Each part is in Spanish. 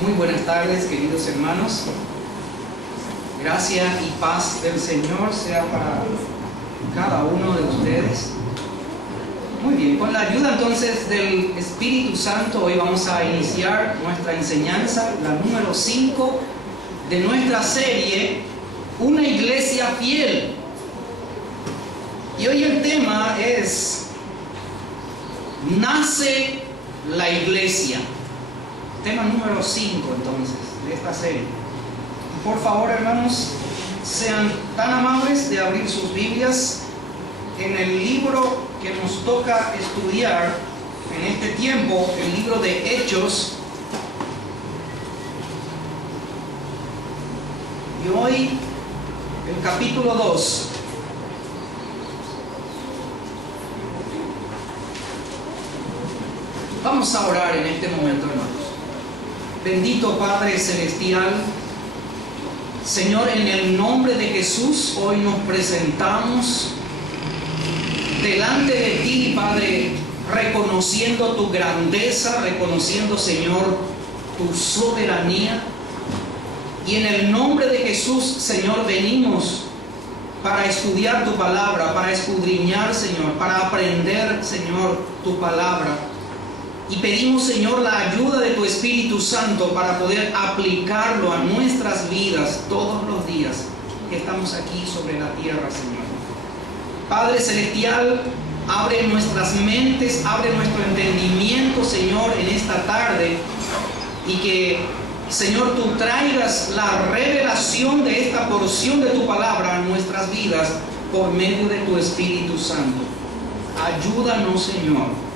Muy buenas tardes, queridos hermanos. Gracia y paz del Señor sea para cada uno de ustedes. Muy bien, con la ayuda entonces del Espíritu Santo, hoy vamos a iniciar nuestra enseñanza, la número 5 de nuestra serie, Una Iglesia Fiel. Y hoy el tema es: nace la iglesia. Tema número 5 entonces de esta serie. Y por favor, hermanos, sean tan amables de abrir sus Biblias en el libro que nos toca estudiar en este tiempo, el libro de Hechos. Y hoy el capítulo 2. Vamos a orar en este momento, hermanos. Bendito Padre Celestial, Señor, en el nombre de Jesús, hoy nos presentamos delante de ti, Padre, reconociendo tu grandeza, reconociendo, Señor, tu soberanía. Y en el nombre de Jesús, Señor, venimos para estudiar tu palabra, para escudriñar, Señor, para aprender, Señor, tu palabra. Y pedimos, Señor, la ayuda de tu Espíritu Santo para poder aplicarlo a nuestras vidas todos los días que estamos aquí sobre la tierra, Señor. Padre Celestial, abre nuestras mentes, abre nuestro entendimiento, Señor, en esta tarde. Y que, Señor, tú traigas la revelación de esta porción de tu palabra a nuestras vidas por medio de tu Espíritu Santo. Ayúdanos, Señor.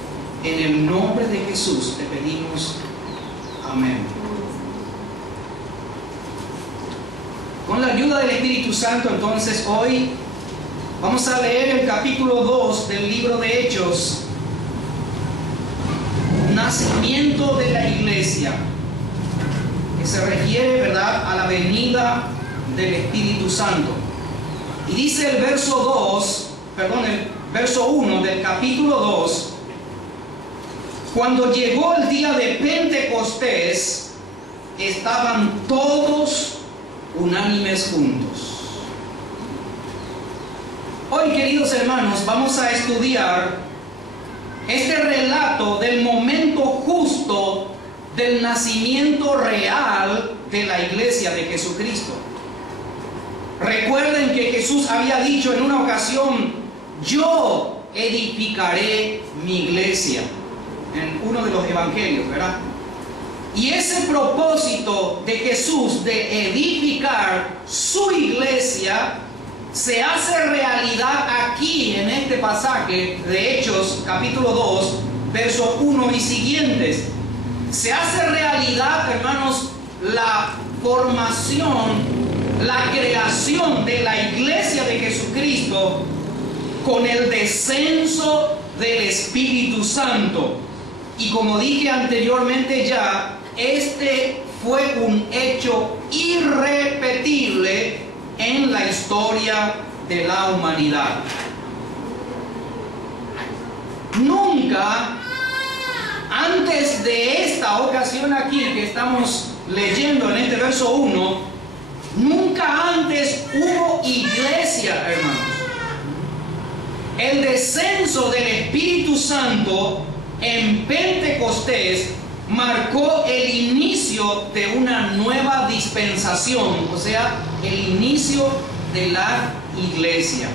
En el nombre de Jesús te pedimos. Amén. Con la ayuda del Espíritu Santo, entonces, hoy vamos a leer el capítulo 2 del libro de Hechos. Nacimiento de la iglesia, que se refiere, ¿verdad?, a la venida del Espíritu Santo. Y dice el verso 1 del capítulo 2: cuando llegó el día de Pentecostés, estaban todos unánimes juntos. Hoy, queridos hermanos, vamos a estudiar este relato del momento justo del nacimiento real de la iglesia de Jesucristo. Recuerden que Jesús había dicho en una ocasión: yo edificaré mi iglesia, en uno de los evangelios, ¿verdad? Y ese propósito de Jesús de edificar su iglesia se hace realidad aquí en este pasaje de Hechos capítulo 2 versos 1 y siguientes. Se hace realidad, hermanos, la formación, la creación de la iglesia de Jesucristo con el descenso del Espíritu Santo. Y como dije anteriormente ya, este fue un hecho irrepetible en la historia de la humanidad. Nunca antes de esta ocasión aquí que estamos leyendo en este verso 1, nunca antes hubo iglesia, hermanos. El descenso del Espíritu Santo en Pentecostés marcó el inicio de una nueva dispensación, o sea, el inicio de la iglesia.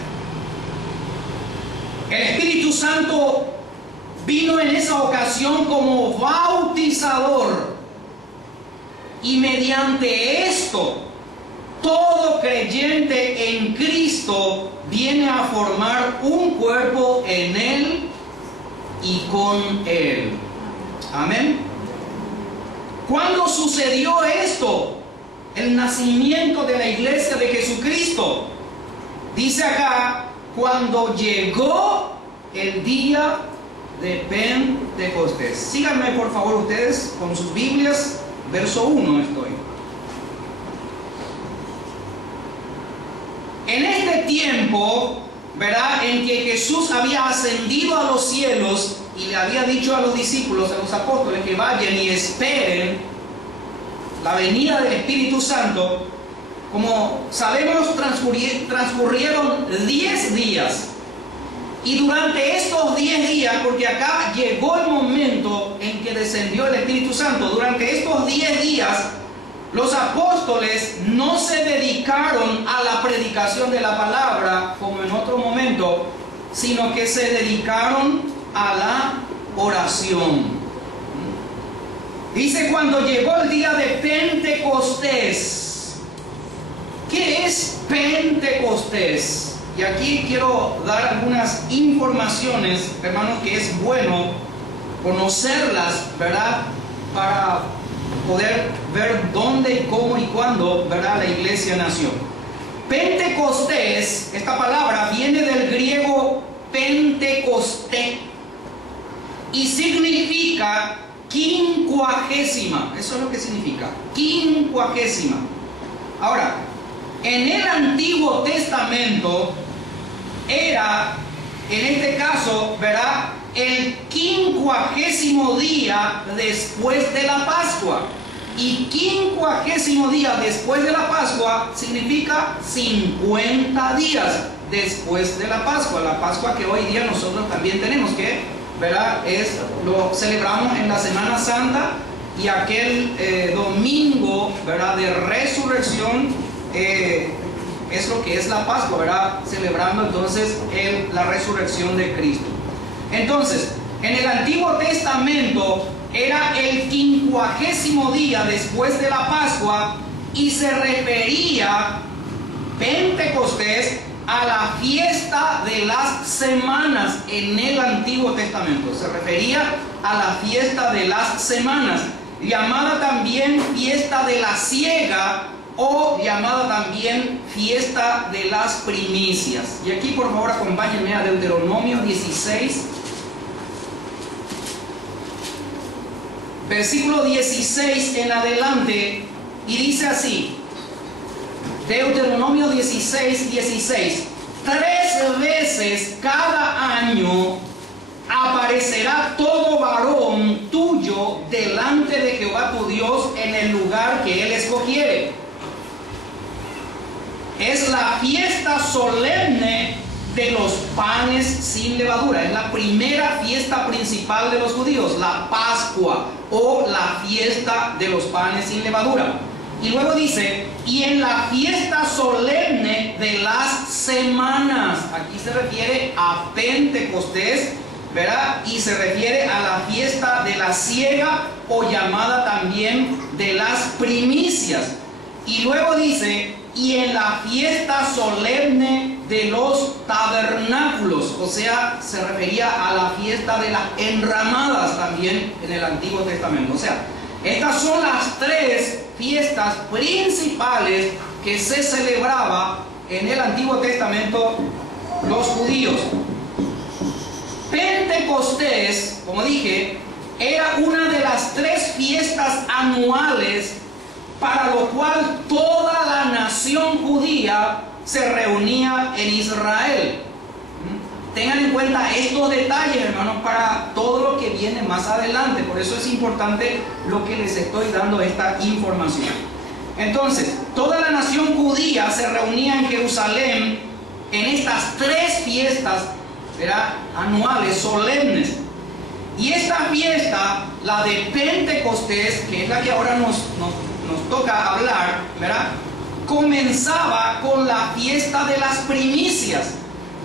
El Espíritu Santo vino en esa ocasión como bautizador, y mediante esto todo creyente en Cristo viene a formar un cuerpo en Él y con Él. Amén. ¿Cuándo sucedió esto? El nacimiento de la iglesia de Jesucristo. Dice acá: cuando llegó el día de Pentecostés. Síganme por favor ustedes con sus Biblias. Verso 1 estoy. En este tiempo, ¿verdad?, en que Jesús había ascendido a los cielos y le había dicho a los discípulos, a los apóstoles, que vayan y esperen la venida del Espíritu Santo, como sabemos, transcurrieron 10 días. Y durante estos 10 días, porque acá llegó el momento en que descendió el Espíritu Santo, durante estos 10 días, los apóstoles no se dedicaron a la predicación de la palabra como en otro momento, sino que se dedicaron a la oración. Dice, cuando llegó el día de Pentecostés. ¿Qué es Pentecostés? Y aquí quiero dar algunas informaciones, hermanos, que es bueno conocerlas, ¿verdad? Para poder ver dónde, cómo y cuándo, ¿verdad?, la iglesia nació. Pentecostés, esta palabra viene del griego Pentecosté y significa quincuagésima. Eso es lo que significa, quincuagésima. Ahora, en el Antiguo Testamento era, en este caso, ¿verdad?, el 50º día después de la Pascua. Y 50º día después de la Pascua significa 50 días después de la Pascua. La Pascua que hoy día nosotros también tenemos, que, ¿verdad?, lo celebramos en la Semana Santa, y aquel domingo, ¿verdad?, de resurrección es lo que es la Pascua, ¿verdad?, celebrando entonces la resurrección de Cristo. Entonces, en el Antiguo Testamento era el 50º día después de la Pascua, y se refería Pentecostés a la fiesta de las semanas. En el Antiguo Testamento se refería a la fiesta de las semanas, llamada también fiesta de la siega, o llamada también fiesta de las primicias. Y aquí, por favor, acompáñenme a Deuteronomio 16, versículo 16 en adelante, y dice así: Deuteronomio 16, 16: 3 veces cada año aparecerá todo varón tuyo delante de Jehová tu Dios en el lugar que él escogiere. Es la fiesta solemne de los panes sin levadura. Es la primera fiesta principal de los judíos, la Pascua, o la fiesta de los panes sin levadura. Y luego dice, y en la fiesta solemne de las semanas. Aquí se refiere a Pentecostés, ¿verdad? Y se refiere a la fiesta de la siega, o llamada también de las primicias. Y luego dice, y en la fiesta solemne de los tabernáculos. O sea, se refería a la fiesta de las enramadas también en el Antiguo Testamento. O sea, estas son las 3 fiestas principales que se celebraba en el Antiguo Testamento los judíos. Pentecostés, como dije, era una de las 3 fiestas anuales para lo cual toda la nación judía se reunía en Israel. Tengan en cuenta estos detalles, hermanos, para todo lo que viene más adelante. Por eso es importante lo que les estoy dando, esta información. Entonces, toda la nación judía se reunía en Jerusalén en estas 3 fiestas, ¿verdad?, anuales, solemnes. Y esta fiesta, la de Pentecostés, que es la que ahora nos toca hablar, ¿verdad?, comenzaba con la fiesta de las primicias.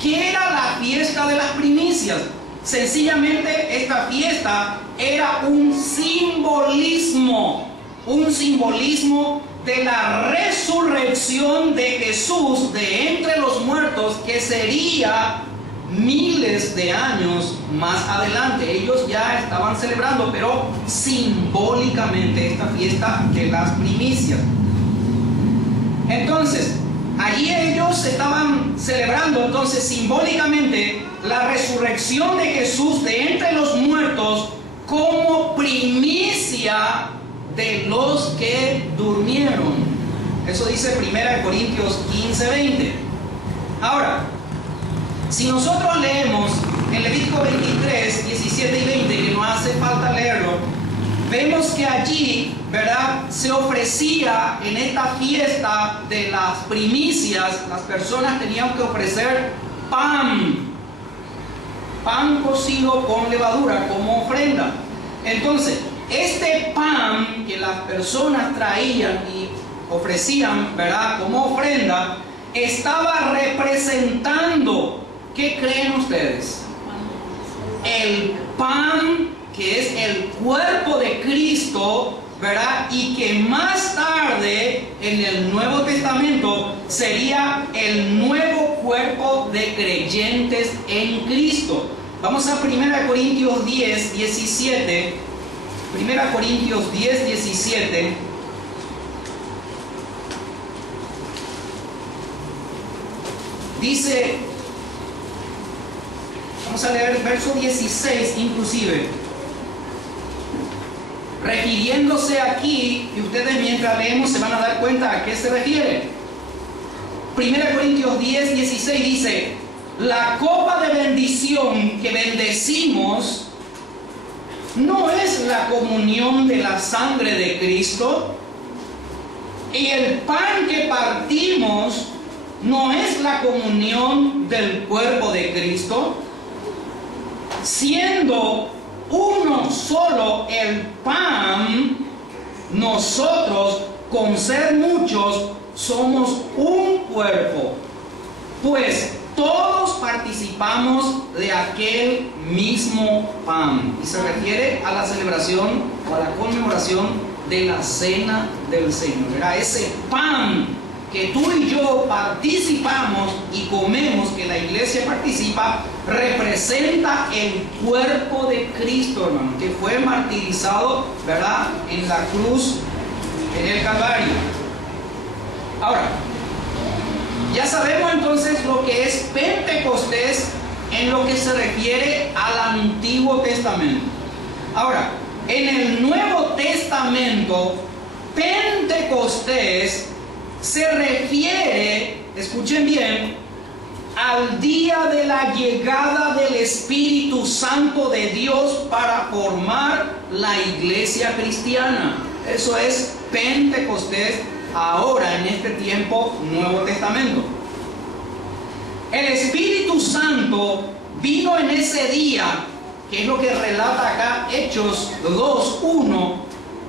¿Qué era la fiesta de las primicias? Sencillamente, esta fiesta era un simbolismo de la resurrección de Jesús de entre los muertos, que sería miles de años más adelante. Ellos ya estaban celebrando, pero simbólicamente, esta fiesta de las primicias. Entonces, allí ellos estaban celebrando entonces simbólicamente la resurrección de Jesús de entre los muertos como primicia de los que durmieron. Eso dice 1 Corintios 15, 20. Ahora, si nosotros leemos en Levítico 23, 17 y 20, que no hace falta leerlo, vemos que allí, ¿verdad?, se ofrecía en esta fiesta de las primicias, las personas tenían que ofrecer pan cocido con levadura como ofrenda. Entonces, este pan que las personas traían y ofrecían, ¿verdad?, como ofrenda, estaba representando, ¿qué creen ustedes? El pan que es el cuerpo de Cristo, ¿verdad? Y que más tarde en el Nuevo Testamento sería el nuevo cuerpo de creyentes en Cristo. Vamos a 1 Corintios 10, 17. 1 Corintios 10, 17. Dice, vamos a leer el verso 16 inclusive, refiriéndose aquí, y ustedes mientras leemos se van a dar cuenta a qué se refiere. 1 Corintios 10, 16 dice: la copa de bendición que bendecimos no es la comunión de la sangre de Cristo, y el pan que partimos no es la comunión del cuerpo de Cristo, siendo uno solo el pan, nosotros, con ser muchos, somos un cuerpo, pues todos participamos de aquel mismo pan. Y se refiere a la celebración o a la conmemoración de la cena del Señor. Era ese pan que tú y yo participamos y comemos, que la iglesia participa, representa el cuerpo de Cristo, hermano, que fue martirizado, ¿verdad?, en la cruz, en el Calvario. Ahora, ya sabemos entonces lo que es Pentecostés en lo que se refiere al Antiguo Testamento. Ahora, en el Nuevo Testamento, Pentecostés se refiere, escuchen bien, al día de la llegada del Espíritu Santo de Dios para formar la iglesia cristiana. Eso es Pentecostés ahora en este tiempo Nuevo Testamento. El Espíritu Santo vino en ese día, que es lo que relata acá Hechos 2:1.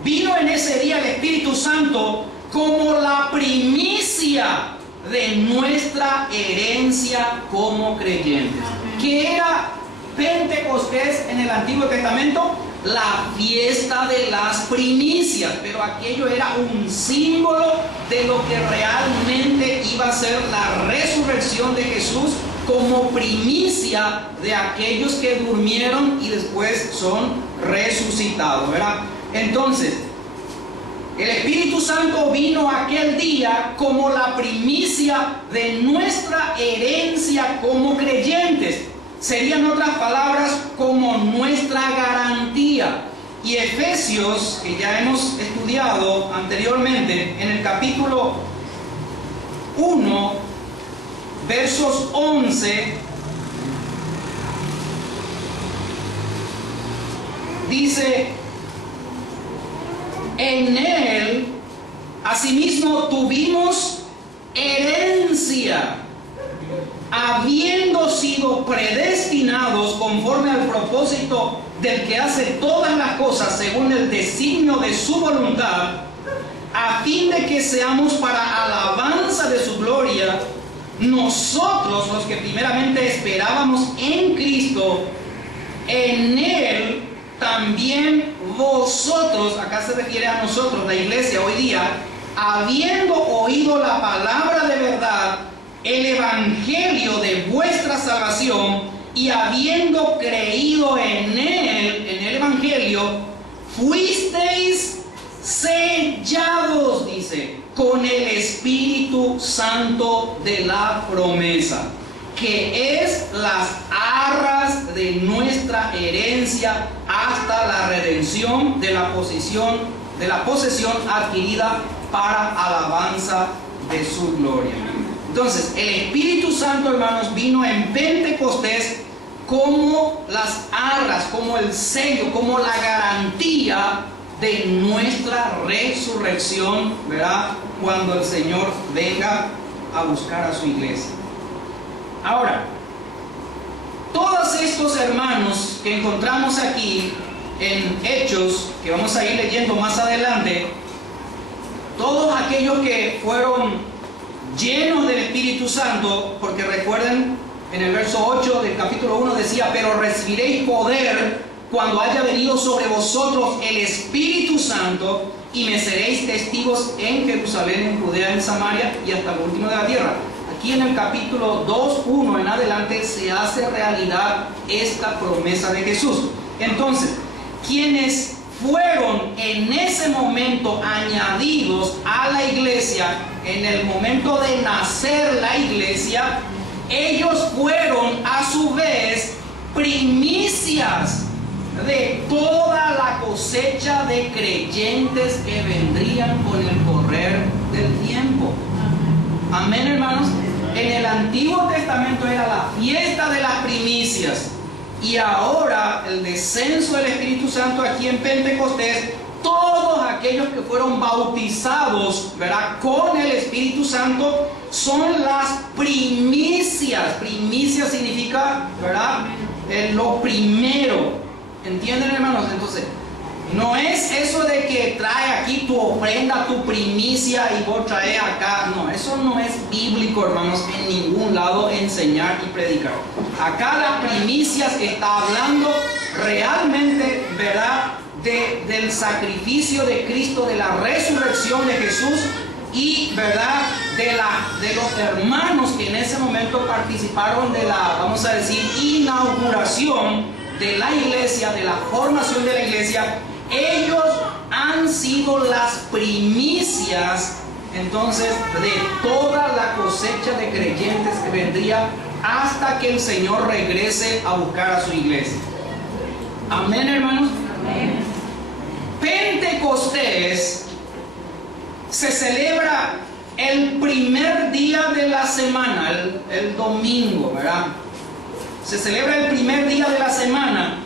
Vino en ese día el Espíritu Santo como la primicia de nuestra herencia como creyentes. ¿Qué era Pentecostés en el Antiguo Testamento? La fiesta de las primicias, pero aquello era un símbolo de lo que realmente iba a ser la resurrección de Jesús como primicia de aquellos que durmieron y después son resucitados, ¿verdad? Entonces, el Espíritu Santo vino aquel día como la primicia de nuestra herencia como creyentes. Serían, otras palabras, como nuestra garantía. Y Efesios, que ya hemos estudiado anteriormente, en el capítulo 1, versos 11, dice: en él asimismo tuvimos herencia, habiendo sido predestinados conforme al propósito del que hace todas las cosas según el designio de su voluntad, a fin de que seamos para alabanza de su gloria, nosotros los que primeramente esperábamos en Cristo, en él también vosotros, acá se refiere a nosotros, la iglesia hoy día, habiendo oído la palabra de verdad, el evangelio de vuestra salvación, y habiendo creído en él, en el evangelio, fuisteis sellados, dice, con el Espíritu Santo de la promesa, que es las arras de nuestra herencia hasta la redención de la posesión adquirida para alabanza de su gloria. Entonces, el Espíritu Santo, hermanos, vino en Pentecostés como las arras, como el sello, como la garantía de nuestra resurrección, ¿verdad? Cuando el Señor venga a buscar a su iglesia. Ahora, todos estos hermanos que encontramos aquí en Hechos, que vamos a ir leyendo más adelante, todos aquellos que fueron llenos del Espíritu Santo, porque recuerden, en el verso 8 del capítulo 1 decía: pero recibiréis poder cuando haya venido sobre vosotros el Espíritu Santo, y me seréis testigos en Jerusalén, en Judea, en Samaria y hasta lo último de la tierra. Aquí en el capítulo 2:1 en adelante se hace realidad esta promesa de Jesús. Entonces, quienes fueron en ese momento añadidos a la iglesia, en el momento de nacer la iglesia, ellos fueron a su vez primicias de toda la cosecha de creyentes que vendrían con el correr del tiempo. Amén, hermanos. En el Antiguo Testamento era la fiesta de las primicias, y ahora el descenso del Espíritu Santo aquí en Pentecostés, todos aquellos que fueron bautizados, ¿verdad?, con el Espíritu Santo, son las primicias. Primicia significa, ¿verdad?, lo primero. ¿Entienden, hermanos? Entonces, no es eso de que trae aquí tu ofrenda, tu primicia, y vos traes acá. No, eso no es bíblico, hermanos, en ningún lado enseñar y predicar. Acá las primicias está hablando realmente, ¿verdad?, del sacrificio de Cristo, de la resurrección de Jesús, y, ¿verdad?, de los hermanos que en ese momento participaron de la, vamos a decir, inauguración de la iglesia, de la formación de la iglesia. Ellos han sido las primicias, entonces, de toda la cosecha de creyentes que vendría hasta que el Señor regrese a buscar a su iglesia. Amén, hermanos. Amén. Pentecostés se celebra el primer día de la semana, el domingo, ¿verdad? Se celebra el primer día de la semana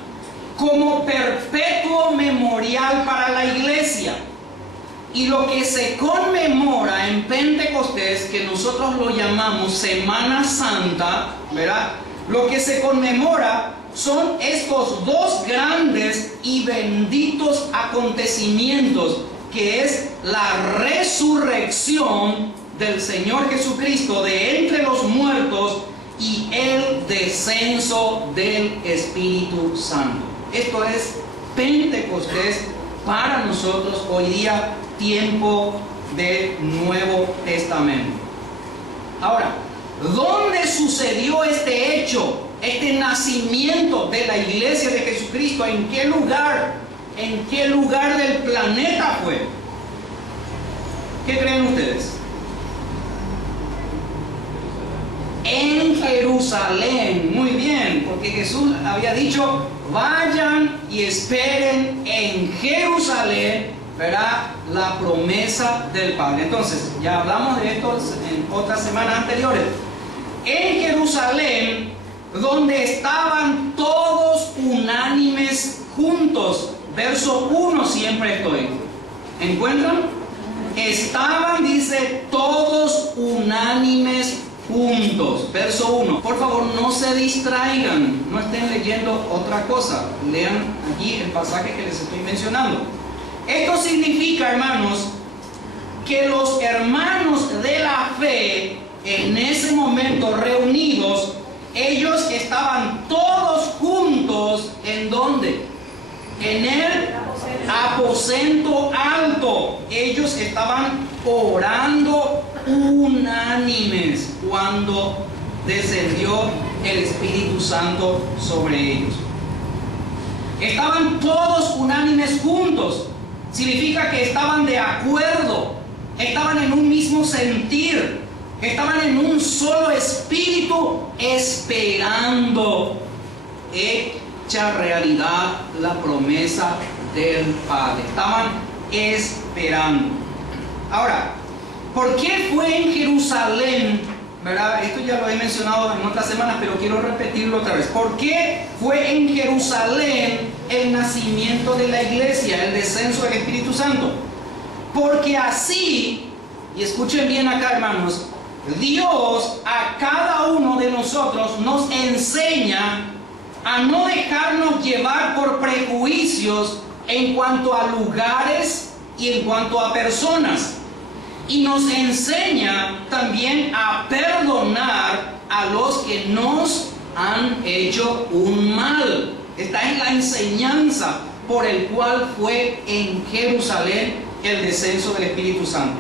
como perpetuo memorial para la iglesia. Y lo que se conmemora en Pentecostés, que nosotros lo llamamos Semana Santa, ¿verdad?, lo que se conmemora son estos dos grandes y benditos acontecimientos, que es la resurrección del Señor Jesucristo de entre los muertos y el descenso del Espíritu Santo. Esto es Pentecostés para nosotros hoy día, tiempo de Nuevo Testamento. Ahora, ¿dónde sucedió este hecho, este nacimiento de la iglesia de Jesucristo? ¿En qué lugar? ¿En qué lugar del planeta fue? ¿Qué creen ustedes? En Jerusalén. Muy bien, porque Jesús había dicho: vayan y esperen en Jerusalén, ¿verdad?, la promesa del Padre. Entonces, ya hablamos de esto en otras semanas anteriores. En Jerusalén, donde estaban todos unánimes juntos. Verso 1 siempre estoy. ¿Encuentran? Estaban, dice, todos unánimes juntos. Verso 1. Por favor, no se distraigan, no estén leyendo otra cosa. Lean aquí el pasaje que les estoy mencionando. Esto significa, hermanos, que los hermanos de la fe en ese momento reunidos, ellos estaban todos juntos. ¿En dónde? En el aposento alto. Ellos estaban orando unánimes cuando descendió el Espíritu Santo sobre ellos. Estaban todos unánimes juntos. Significa que estaban de acuerdo, estaban en un mismo sentir, estaban en un solo espíritu, esperando hecha realidad la promesa del Padre. Estaban esperando. Ahora, ¿por qué fue en Jerusalén? ¿Verdad? Esto ya lo he mencionado en otras semanas, pero quiero repetirlo otra vez. ¿Por qué fue en Jerusalén el nacimiento de la iglesia, el descenso del Espíritu Santo. Porque así, y escuchen bien acá, hermanos, Dios a cada uno de nosotros nos enseña a no dejarnos llevar por prejuicios en cuanto a lugares y en cuanto a personas. Y nos enseña también a perdonar a los que nos han hecho un mal. Esta es la enseñanza por el cual fue en Jerusalén el descenso del Espíritu Santo.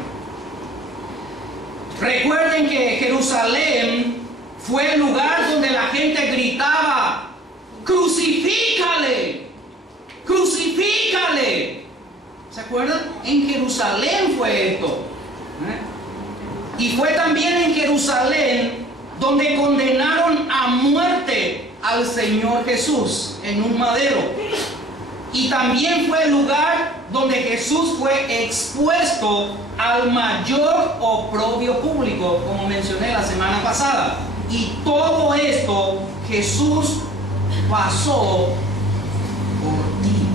Recuerden que Jerusalén fue el lugar donde la gente gritaba: ¡crucifícale! ¡Crucifícale! ¿Se acuerdan? En Jerusalén fue esto. Y fue también en Jerusalén donde condenaron a muerte al Señor Jesús en un madero. Y también fue el lugar donde Jesús fue expuesto al mayor oprobio público, como mencioné la semana pasada. Y todo esto Jesús pasó por ti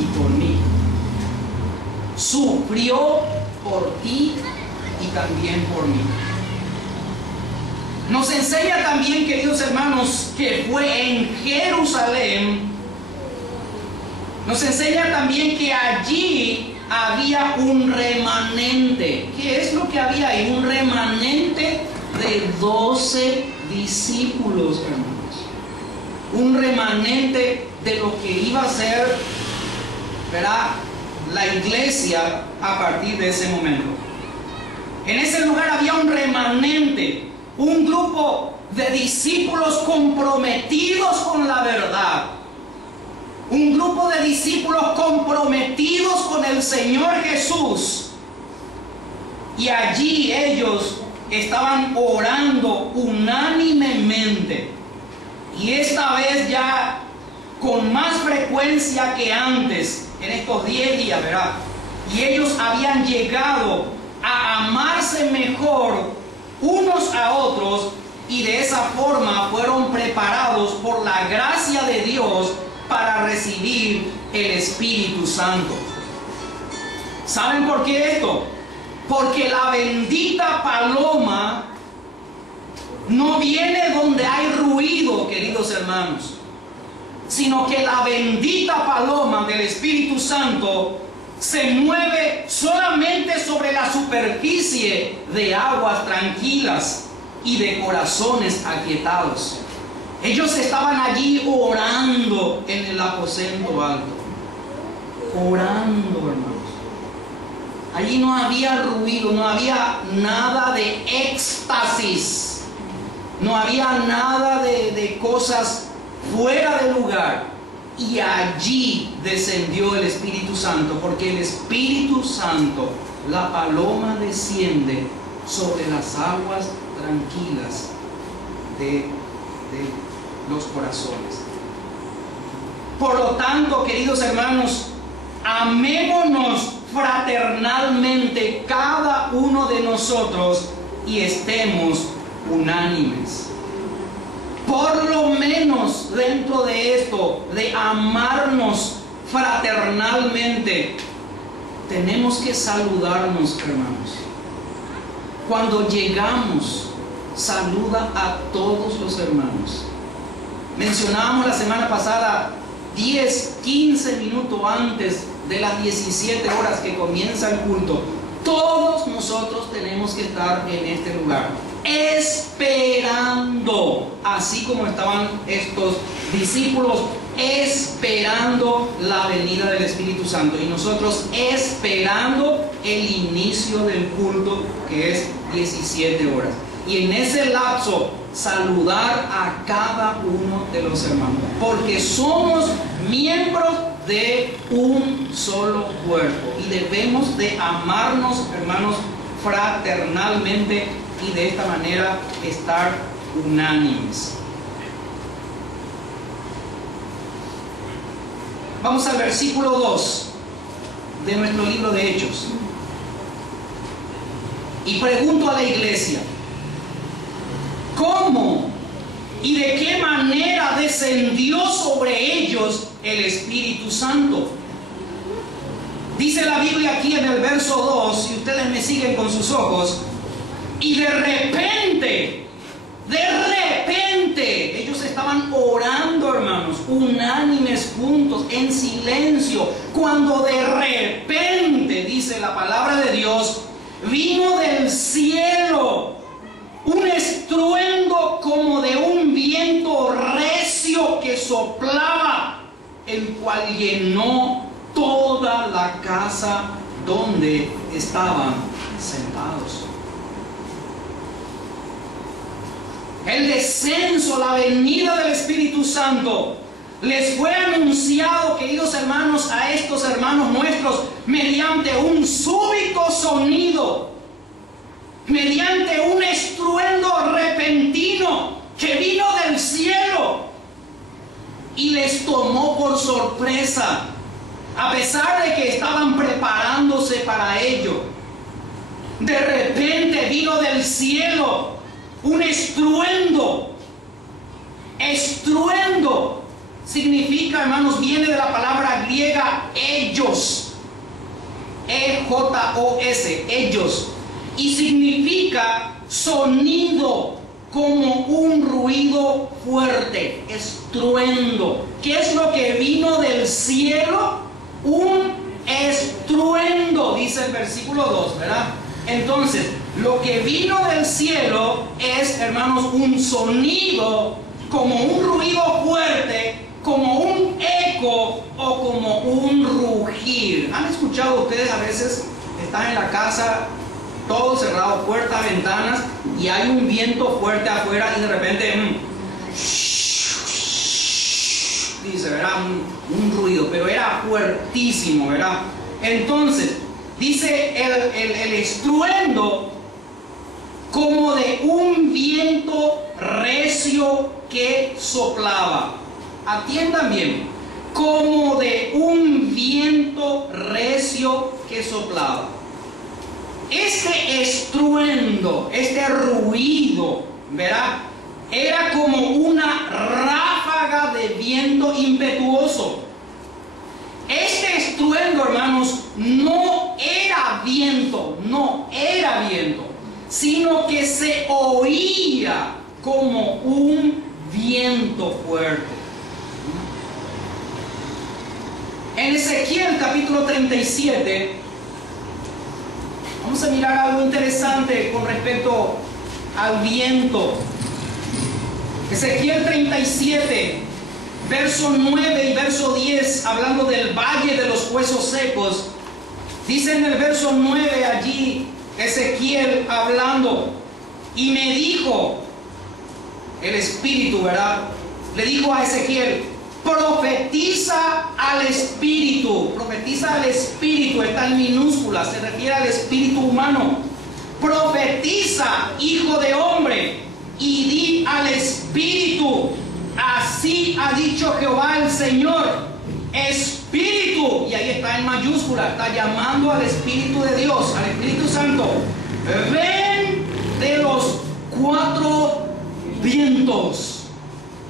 y por mí. Sufrió por ti y también por mí. Nos enseña también, queridos hermanos, que fue en Jerusalén. Nos enseña también que allí había un remanente. ¿Qué es lo que había ahí? Un remanente de 12 discípulos, hermanos. Un remanente de lo que iba a ser, ¿verdad?, la iglesia a partir de ese momento. En ese lugar había un remanente, un grupo de discípulos comprometidos con la verdad. Un grupo de discípulos comprometidos con el Señor Jesús. Y allí ellos estaban orando unánimemente. Y esta vez ya con más frecuencia que antes, en estos 10 días, ¿verdad? Y ellos habían llegado a amarse mejor unos a otros, y de esa forma fueron preparados por la gracia de Dios para recibir el Espíritu Santo. ¿Saben por qué esto? Porque la bendita paloma no viene donde hay ruido, queridos hermanos, sino que la bendita paloma del Espíritu Santo se mueve solamente sobre la superficie de aguas tranquilas y de corazones aquietados. Ellos estaban allí orando en el aposento alto. Orando, hermanos. Allí no había ruido, no había nada de éxtasis. No había nada de cosas fuera de lugar. Y allí descendió el Espíritu Santo, porque el Espíritu Santo, la paloma, desciende sobre las aguas tranquilas de los corazones. Por lo tanto, queridos hermanos, amémonos fraternalmente cada uno de nosotros y estemos unánimes. Por lo menos dentro de esto, de amarnos fraternalmente, tenemos que saludarnos, hermanos. Cuando llegamos, saluda a todos los hermanos. Mencionábamos la semana pasada 10, 15 minutos antes de las 17 horas que comienza el culto. Todos nosotros tenemos que estar en este lugar, esperando, así como estaban estos discípulos, esperando la venida del Espíritu Santo, y nosotros esperando el inicio del culto, que es 17 horas. Y en ese lapso, saludar a cada uno de los hermanos, porque somos miembros de un solo cuerpo y debemos de amarnos, hermanos, fraternalmente, y de esta manera estar unánimes. Vamos al versículo 2 de nuestro libro de Hechos. Y pregunto a la iglesia: ¿cómo y de qué manera descendió sobre ellos el Espíritu Santo. Dice la Biblia aquí en el verso 2, si ustedes me siguen con sus ojos, y de repente, ellos estaban orando, hermanos, unánimes juntos, en silencio, cuando de repente, dice la palabra de Dios, vino del cielo un estruendo como de un viento recio que soplaba, el cual llenó toda la casa donde estaban sentados. El descenso, la venida del Espíritu Santo les fue anunciado, queridos hermanos, a estos hermanos nuestros mediante un súbito sonido, mediante un estruendo repentino que vino del cielo y les tomó por sorpresa, a pesar de que estaban preparándose para ello. De repente vino del cielo un estruendo. Estruendo significa, hermanos, viene de la palabra griega ellos, E-J-O-S, ellos, y significa sonido, como un ruido fuerte, estruendo. ¿Qué es lo que vino del cielo? Un estruendo, dice el versículo 2, ¿verdad? Entonces, lo que vino del cielo es, hermanos, un sonido, como un ruido fuerte, como un eco o como un rugir. ¿Han escuchado ustedes a veces, están en la casa, todo cerrado, puertas, ventanas, y hay un viento fuerte afuera y de repente dice, ¿verdad? Un ruido, pero era fuertísimo, ¿verdad? Entonces, dice el estruendo como de un viento recio que soplaba. Atiendan bien, como de un viento recio que soplaba. Este estruendo, este ruido, ¿verdad? Era como una ráfaga de viento impetuoso. Este estruendo, hermanos, no era viento, sino que se oía como un viento fuerte. En Ezequiel capítulo 37, vamos a mirar algo interesante con respecto al viento. Ezequiel 37, verso 9 y verso 10, hablando del valle de los huesos secos. Dice en el verso 9 allí, Ezequiel hablando, y me dijo el Espíritu, ¿verdad? Le dijo a Ezequiel, profetiza al Espíritu. Profetiza al Espíritu, está en minúscula, se refiere al Espíritu humano. Profetiza, hijo de hombre, y di al Espíritu, así ha dicho Jehová el Señor, Espíritu, y ahí está en mayúscula, está llamando al Espíritu de Dios, al Espíritu Santo, ven de los cuatro vientos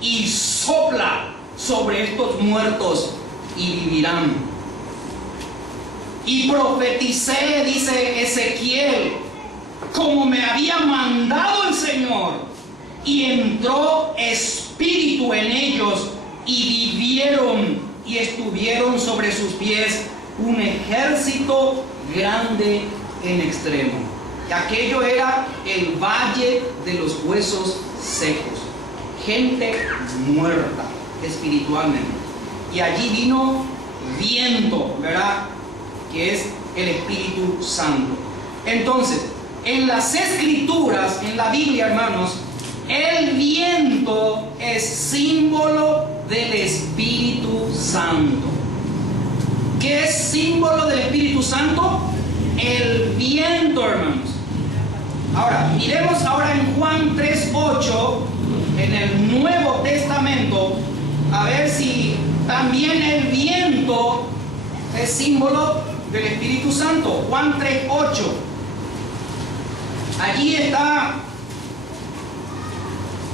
y sopla sobre estos muertos y vivirán. Y profeticé, dice Ezequiel, como me había mandado el Señor, y entró espíritu en ellos y vivieron y estuvieron sobre sus pies un ejército grande en extremo. Y aquello era el valle de los huesos secos, gente muerta espiritualmente. Y allí vino viento, ¿verdad? Que es el Espíritu Santo. Entonces, en las Escrituras, en la Biblia, hermanos, el viento es símbolo del Espíritu Santo. ¿Qué es símbolo del Espíritu Santo? El viento, hermanos. Ahora, miremos ahora en Juan 3:8, en el Nuevo Testamento, a ver si también el viento es símbolo del Espíritu Santo. Juan 3:8. Allí está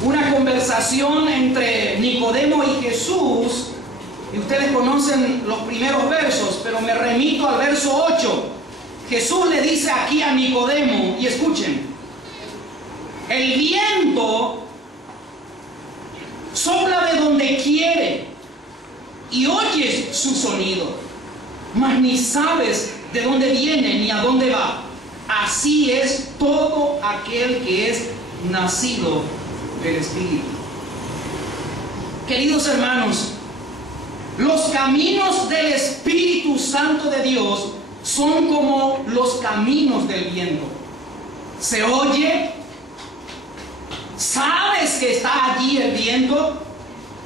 una conversación entre Nicodemo y Jesús, y ustedes conocen los primeros versos, pero me remito al verso 8. Jesús le dice aquí a Nicodemo, y escuchen, el viento sopla de donde quiere y oyes su sonido, mas ni sabes de dónde viene ni a dónde va. Así es todo aquel que es nacido del Espíritu. Queridos hermanos, los caminos del Espíritu Santo de Dios son como los caminos del viento. Se oye, sabes que está allí el viento,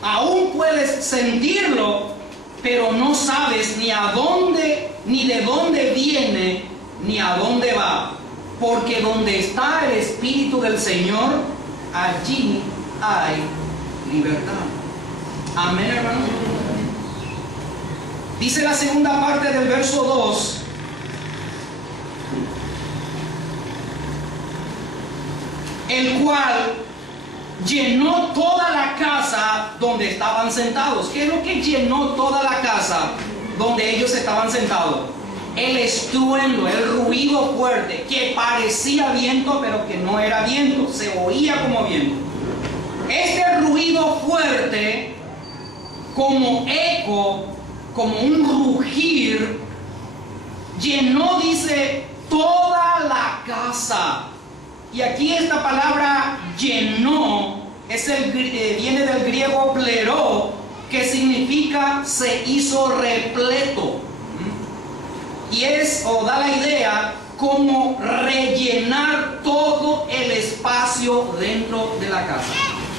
aún puedes sentirlo, pero no sabes ni a dónde, ni de dónde viene, ni a dónde va. Porque donde está el Espíritu del Señor, allí hay libertad. Amén, hermanos. Dice la segunda parte del verso 2. El cual llenó toda la casa donde estaban sentados. ¿Qué es lo que llenó toda la casa donde ellos estaban sentados? El estruendo, el ruido fuerte, que parecía viento, pero que no era viento, se oía como viento. Este ruido fuerte, como eco, como un rugir, llenó, dice, toda la casa. Y aquí esta palabra llenó viene del griego pleró, que significa se hizo repleto. Y da la idea como rellenar todo el espacio dentro de la casa.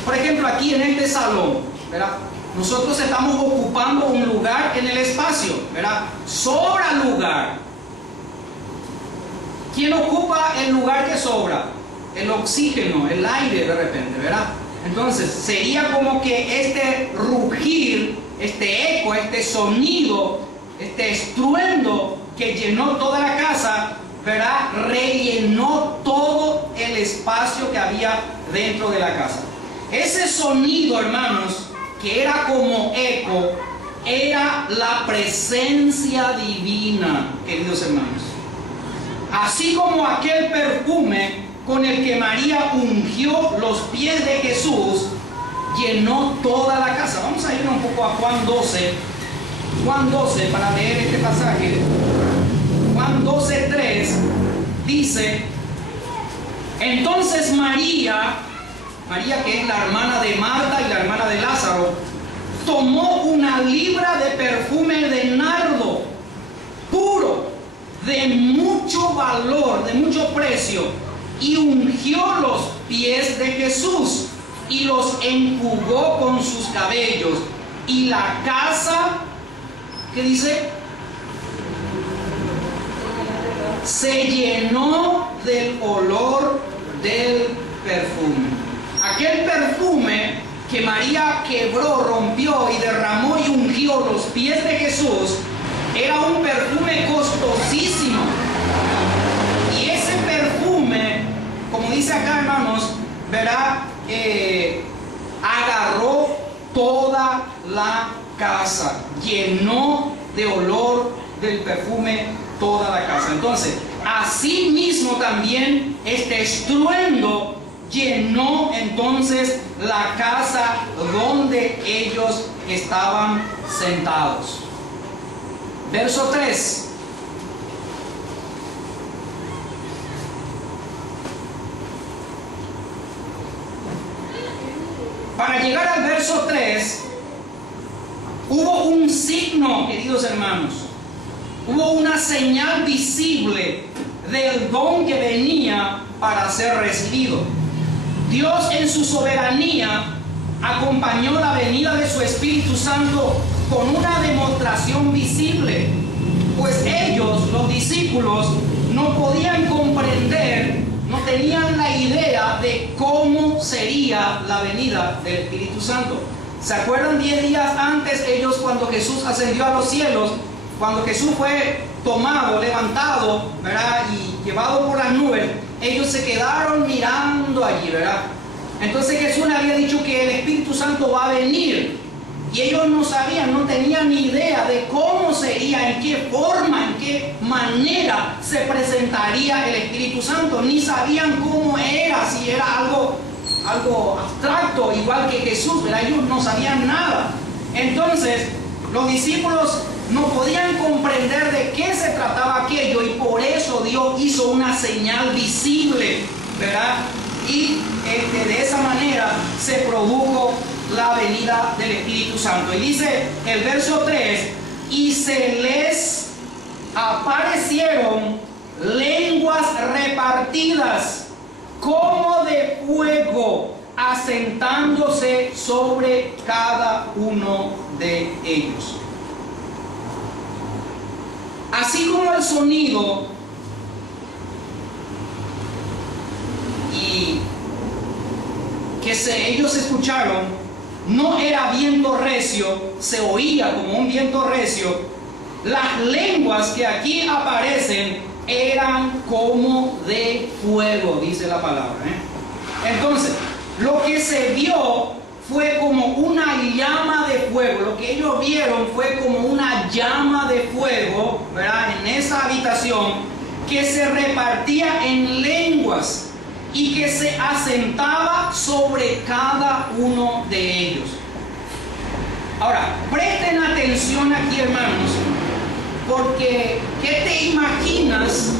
Por ejemplo, aquí en este salón, ¿verdad? Nosotros estamos ocupando un lugar en el espacio, ¿verdad? Sobra lugar. ¿Quién ocupa el lugar que sobra? El oxígeno, el aire de repente, ¿verdad? Entonces, sería como que este rugir, este eco, este sonido, este estruendo que llenó toda la casa, ¿verdad? Rellenó todo el espacio que había dentro de la casa. Ese sonido, hermanos, que era como eco, era la presencia divina, queridos hermanos. Así como aquel perfume con el que María ungió los pies de Jesús, llenó toda la casa. Vamos a ir un poco a Juan 12. Juan 12, para leer este pasaje. Juan 12:3 dice: entonces María, que es la hermana de Marta y la hermana de Lázaro, tomó una libra de perfume de nardo puro, de mucho valor, de mucho precio, y ungió los pies de Jesús y los enjugó con sus cabellos. Y la casa, ¿qué dice? Se llenó del olor del perfume. Aquel perfume que María quebró, rompió y derramó y ungió los pies de Jesús era un perfume costosísimo. Y ese perfume, como dice acá, hermanos, verá, agarró toda la casa, llenó de olor del perfume toda la casa. Entonces, así mismo también este estruendo llenó entonces la casa donde ellos estaban sentados. Verso 3. Para llegar al verso 3, hubo un signo, queridos hermanos. Hubo una señal visible del don que venía para ser recibido. Dios en su soberanía acompañó la venida de su Espíritu Santo con una demostración visible, pues ellos, los discípulos, no podían comprender, no tenían la idea de cómo sería la venida del Espíritu Santo. ¿Se acuerdan 10 días antes ellos, cuando Jesús ascendió a los cielos, cuando Jesús fue tomado, levantado, ¿verdad?, y llevado por las nubes, ellos se quedaron mirando allí, ¿verdad? Entonces Jesús le había dicho que el Espíritu Santo va a venir. Y ellos no sabían, no tenían ni idea de cómo sería, en qué forma, en qué manera se presentaría el Espíritu Santo. Ni sabían cómo era, si era algo abstracto, igual que Jesús, ¿verdad? Ellos no sabían nada. Entonces, los discípulos no podían comprender de qué se trataba aquello, y por eso Dios hizo una señal visible, ¿verdad? Y de esa manera se produjo la venida del Espíritu Santo. Y dice el verso 3: y se les aparecieron lenguas repartidas como de fuego, asentándose sobre cada uno de ellos. Así como el sonido y que ellos escucharon no era viento recio, se oía como un viento recio, las lenguas que aquí aparecen eran como de fuego, dice la palabra, Entonces, lo que se vio fue como una llama de fuego. Lo que ellos vieron fue como una llama de fuego, ¿verdad?, en esa habitación, que se repartía en lenguas y que se asentaba sobre cada uno de ellos. Ahora, presten atención aquí, hermanos, porque ¿qué te imaginas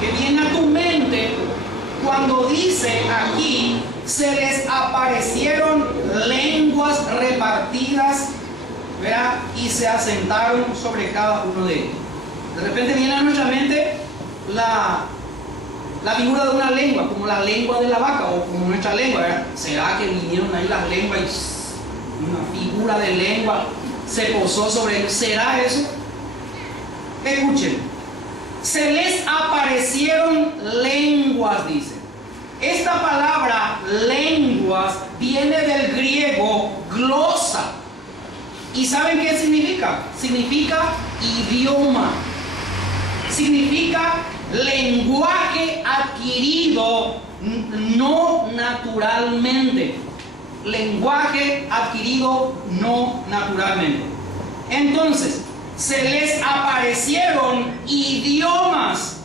que viene a tu mente cuando dice aquí: se les aparecieron lenguas repartidas, ¿verdad?, y se asentaron sobre cada uno de ellos? De repente viene a nuestra mente la figura de una lengua, como la lengua de la vaca, o como nuestra lengua, ¿verdad? ¿Será que vinieron ahí las lenguas y una figura de lengua se posó sobre ellos? ¿Será eso? Escuchen, se les aparecieron lenguas, dice. Esta palabra lenguas viene del griego glosa. ¿Y saben qué significa? Significa idioma. Significa lenguaje adquirido no naturalmente. Lenguaje adquirido no naturalmente. Entonces, se les aparecieron idiomas,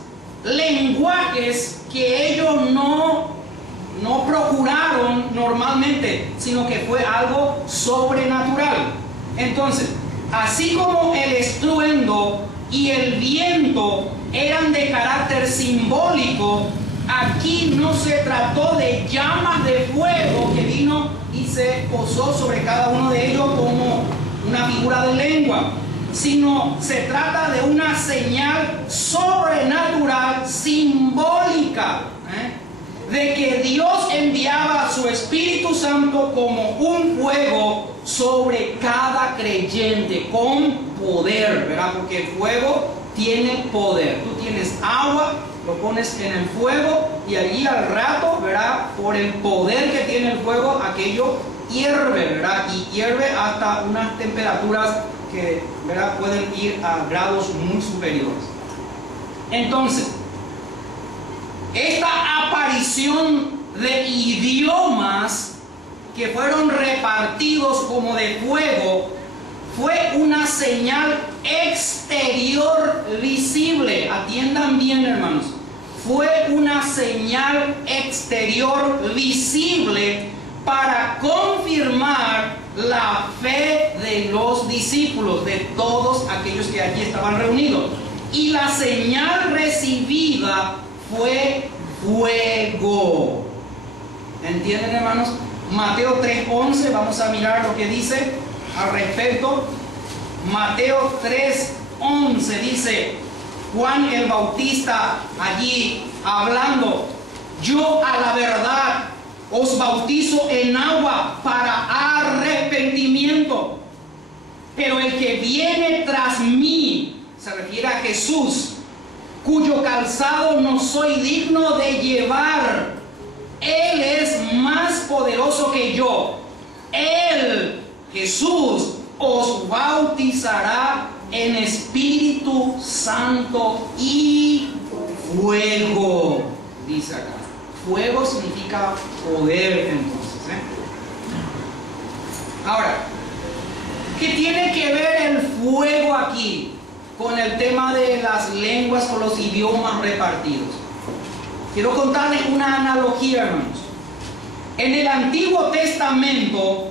lenguajes que ellos no procuraron normalmente, sino que fue algo sobrenatural. Entonces, así como el estruendo y el viento eran de carácter simbólico, aquí no se trató de llamas de fuego que vino y se posó sobre cada uno de ellos como una figura de lengua, sino se trata de una señal sobrenatural, simbólica, de que Dios enviaba a su Espíritu Santo como un fuego sobre cada creyente, con poder, ¿verdad? Porque el fuego tiene poder. Tú tienes agua, lo pones en el fuego y allí al rato, ¿verdad?, por el poder que tiene el fuego, aquello hierve, ¿verdad? Y hierve hasta unas temperaturas que, ¿verdad?, pueden ir a grados muy superiores. Entonces, esta aparición de idiomas que fueron repartidos como de fuego fue una señal exterior visible. Atiendan bien, hermanos. Fue una señal exterior visible para confirmar la fe de los discípulos, de todos aquellos que allí estaban reunidos. Y la señal recibida fue fuego. ¿Entienden, hermanos? Mateo 3:11, vamos a mirar lo que dice al respecto. Mateo 3:11 dice: Juan el Bautista allí hablando: yo a la verdad os bautizo en agua para arrepentimiento, pero el que viene tras mí, se refiere a Jesús, cuyo calzado no soy digno de llevar, Él es más poderoso que yo. Él, Jesús, os bautizará en Espíritu Santo y fuego. Dice acá, Fuego significa poder, entonces. Ahora, ¿qué tiene que ver el fuego aquí con el tema de las lenguas, con los idiomas repartidos? Quiero contarles una analogía, hermanos. En el Antiguo Testamento,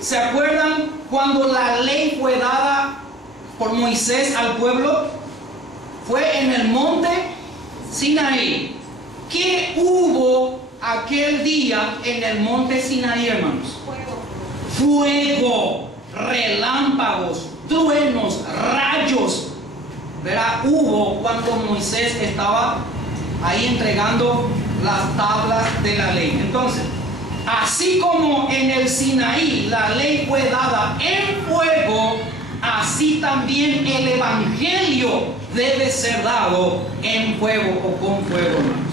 ¿se acuerdan cuando la ley fue dada por Moisés al pueblo? Fue en el monte Sinaí. ¿Qué hubo aquel día en el monte Sinaí, hermanos? Fuego, relámpagos, truenos, rayos, ¿verdad? Hubo cuando Moisés estaba ahí entregando las tablas de la ley. Entonces, así como en el Sinaí la ley fue dada en fuego, así también el Evangelio debe ser dado en fuego o con fuego, hermanos.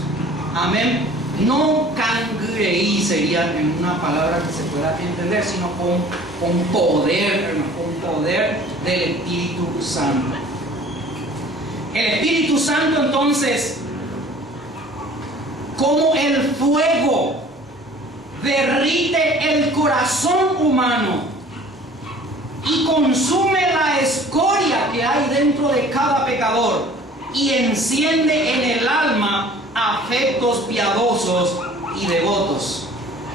Amén. No cangreí sería en una palabra que se pueda entender, sino con poder, hermano, con poder del Espíritu Santo. El Espíritu Santo, entonces, como el fuego derrite el corazón humano y consume la escoria que hay dentro de cada pecador y enciende en el alma afectos piadosos y devotos.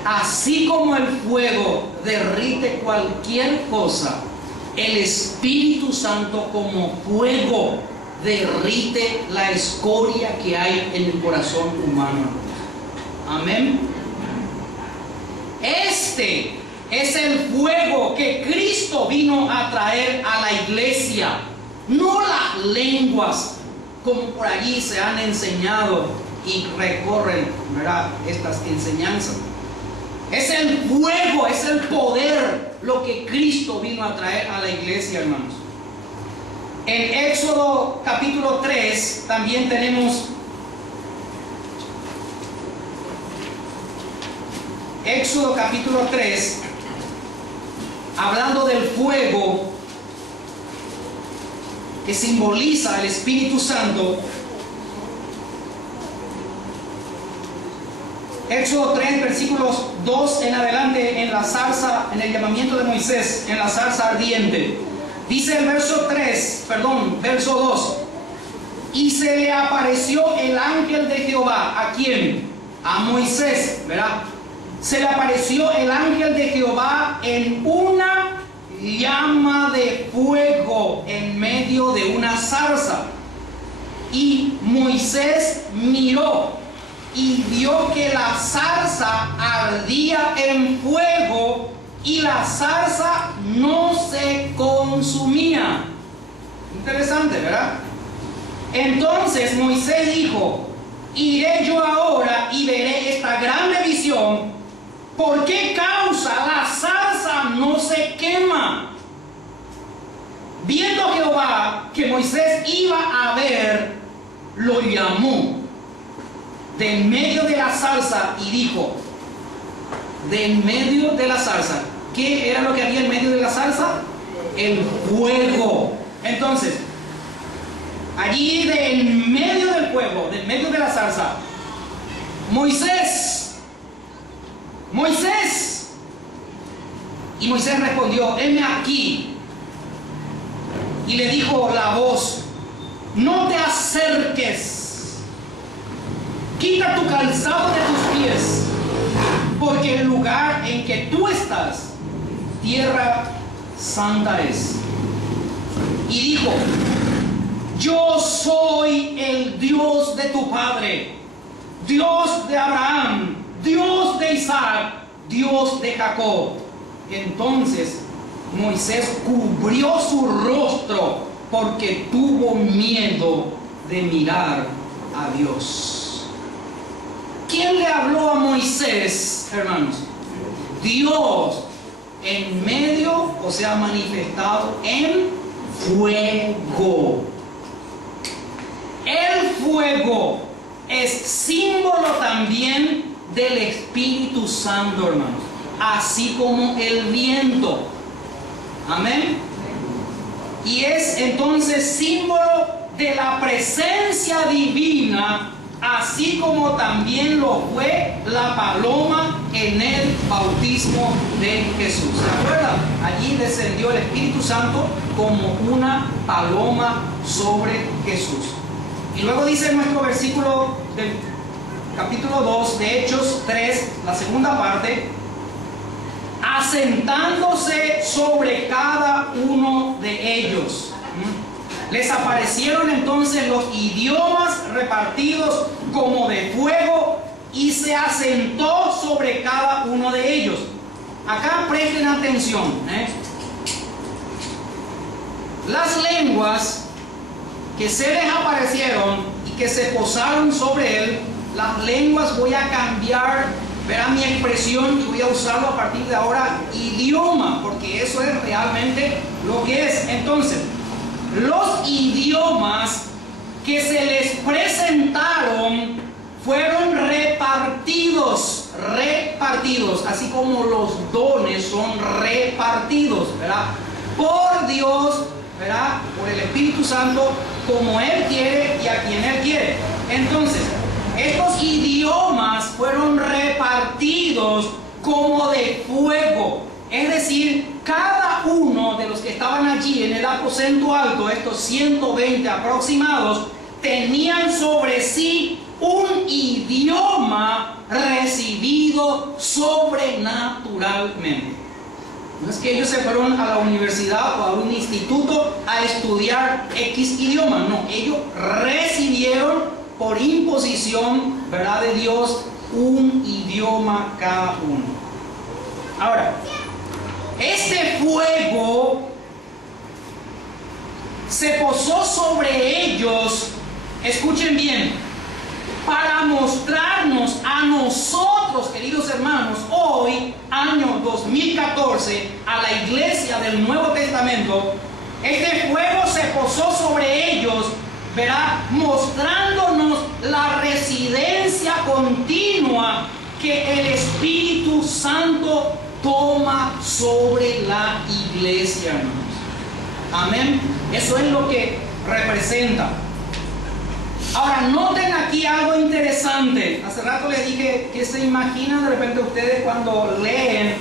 Así como el fuego derrite cualquier cosa, el Espíritu Santo como fuego derrite la escoria que hay en el corazón humano. Amén. Este es el fuego que Cristo vino a traer a la iglesia, no las lenguas como por allí se han enseñado y recorren, ¿verdad?, estas enseñanzas. Es el fuego, es el poder lo que Cristo vino a traer a la iglesia, hermanos. En Éxodo capítulo 3 también tenemos Éxodo capítulo 3, hablando del fuego que simboliza el Espíritu Santo. Éxodo 3, versículos 2 en adelante, en la zarza, en el llamamiento de Moisés, en la zarza ardiente. Dice el verso 2: y se le apareció el ángel de Jehová. ¿A quién? A Moisés, ¿verdad? Se le apareció el ángel de Jehová en una llama de fuego en medio de una zarza. Y Moisés miró y vio que la zarza ardía en fuego y la zarza no se consumía. Interesante, ¿verdad? Entonces Moisés dijo: iré yo ahora y veré esta grande visión. ¿Por qué causa la zarza no se quema? Viendo Jehová que Moisés iba a ver, lo llamó de en medio de la zarza y dijo: de en medio de la zarza. ¿Qué era lo que había en medio de la zarza? El fuego. Entonces, allí de en medio del fuego, de en medio de la zarza, Moisés. Y Moisés respondió: heme aquí. Y le dijo la voz: no te acerques, quita tu calzado de tus pies, porque el lugar en que tú estás, tierra santa es. Y dijo: yo soy el Dios de tu padre, Dios de Abraham, Dios de Isaac, Dios de Jacob. Entonces Moisés cubrió su rostro porque tuvo miedo de mirar a Dios. ¿Quién le habló a Moisés, hermanos? Dios, en medio, o sea, manifestado en fuego. El fuego es símbolo también del Espíritu Santo, hermanos, así como el viento. Amén. Y es entonces símbolo de la presencia divina así como también lo fue la paloma en el bautismo de Jesús. ¿Se acuerdan? Allí descendió el Espíritu Santo como una paloma sobre Jesús. Y luego dice nuestro versículo del capítulo 2 de Hechos 3, la segunda parte, asentándose sobre cada uno de ellos. Les aparecieron entonces los idiomas repartidos como de fuego y se asentó sobre cada uno de ellos. Acá presten atención. Las lenguas que se les aparecieron y que se posaron sobre él, las lenguas voy a cambiar, verá mi expresión y voy a usarlo a partir de ahora, idioma, porque eso es realmente lo que es. Entonces, los idiomas que se les presentaron fueron repartidos, así como los dones son repartidos, ¿verdad? Por Dios, ¿verdad? Por el Espíritu Santo, como Él quiere y a quien Él quiere. Entonces, estos idiomas fueron repartidos como de fuego. Es decir, cada uno de los que estaban allí en el aposento alto, estos 120 aproximados, tenían sobre sí un idioma recibido sobrenaturalmente. No es que ellos se fueron a la universidad o a un instituto a estudiar X idioma, no, ellos recibieron por imposición, ¿verdad?, de Dios, un idioma cada uno. Ahora, este fuego se posó sobre ellos, escuchen bien, para mostrarnos a nosotros, queridos hermanos, hoy, año 2014, a la iglesia del Nuevo Testamento. Este fuego se posó sobre ellos, verá, mostrándonos la residencia continua que el Espíritu Santo toma sobre la iglesia, hermanos. Amén. Eso es lo que representa. Ahora, noten aquí algo interesante. Hace rato les dije que se imaginan de repente ustedes cuando leen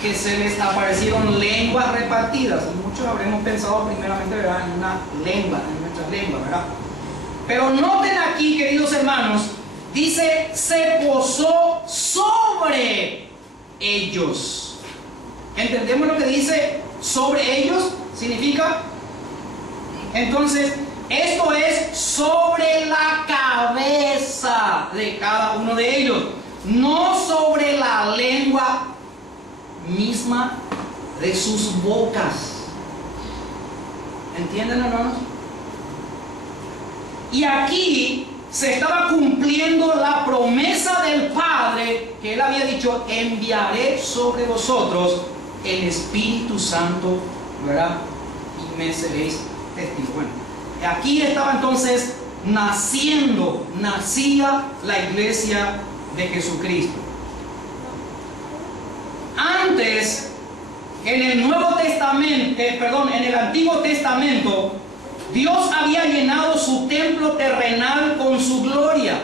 que se les aparecieron lenguas repartidas. Muchos habremos pensado primeramente, ¿verdad?, en una lengua, en nuestras lenguas, ¿verdad? Pero noten aquí, queridos hermanos, dice, se posó sobre ellos. ¿Entendemos lo que dice sobre ellos? Significa, entonces, esto es sobre la cabeza de cada uno de ellos, no sobre la lengua misma de sus bocas. ¿Entienden, hermanos? Y aquí se estaba cumpliendo la promesa del Padre que Él había dicho: enviaré sobre vosotros el Espíritu Santo, ¿verdad? Y me seréis testigos. Bueno, aquí estaba entonces nacía la iglesia de Jesucristo. Antes, en el en el Antiguo Testamento, Dios había llenado su templo terrenal con su gloria.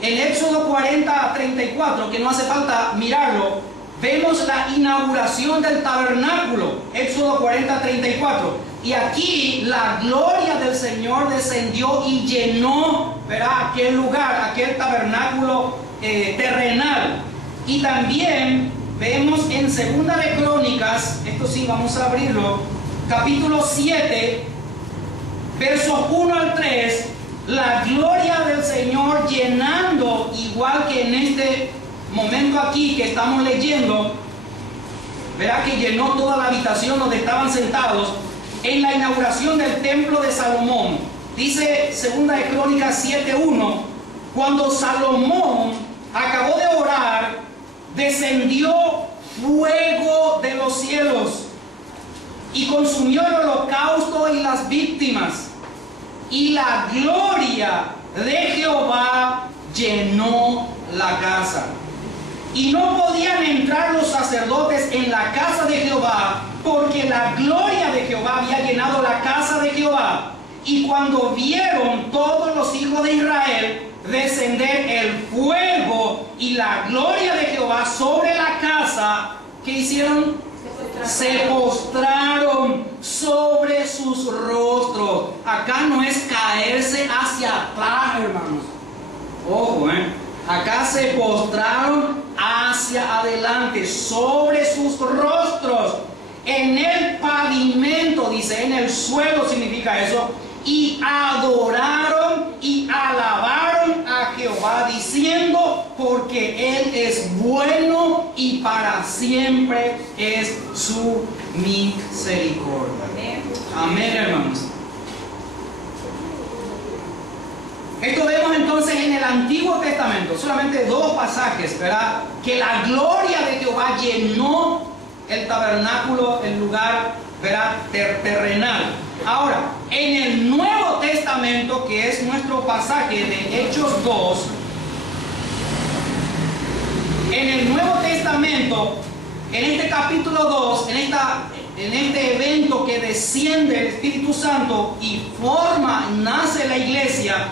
En Éxodo 40:34, que no hace falta mirarlo, vemos la inauguración del tabernáculo, Éxodo 40:34. Y aquí la gloria del Señor descendió y llenó, ¿verdad?, aquel lugar, aquel tabernáculo terrenal. Y también vemos en Segunda de Crónicas, esto sí, vamos a abrirlo, capítulo 7, versos 1 al 3, la gloria del Señor llenando, igual que en este momento aquí que estamos leyendo, verá que llenó toda la habitación donde estaban sentados en la inauguración del templo de Salomón. Dice Segunda de Crónicas 7:1, cuando Salomón acabó de orar, descendió fuego de los cielos y consumió el holocausto y las víctimas, y la gloria de Jehová llenó la casa. Y no podían entrar los sacerdotes en la casa de Jehová, porque la gloria de Jehová había llenado la casa de Jehová. Y cuando vieron todos los hijos de Israel descender y la gloria de Jehová sobre la casa. ¿Qué hicieron? Se postraron sobre sus rostros. Acá no es caerse hacia atrás, hermanos. Ojo, acá se postraron hacia adelante, sobre sus rostros, en el pavimento, dice, en el suelo significa eso, y adoraron y alabaron a Jehová, diciendo, porque Él es bueno y para siempre es su misericordia. Amén, hermanos. Esto vemos entonces en el Antiguo Testamento, solamente dos pasajes, ¿verdad? Que la gloria de Jehová llenó el tabernáculo, el lugar, ¿verdad? Terrenal. Ahora, en el Nuevo Testamento, que es nuestro pasaje de Hechos 2, en el Nuevo Testamento, en este capítulo 2, en este evento que desciende el Espíritu Santo y nace la iglesia,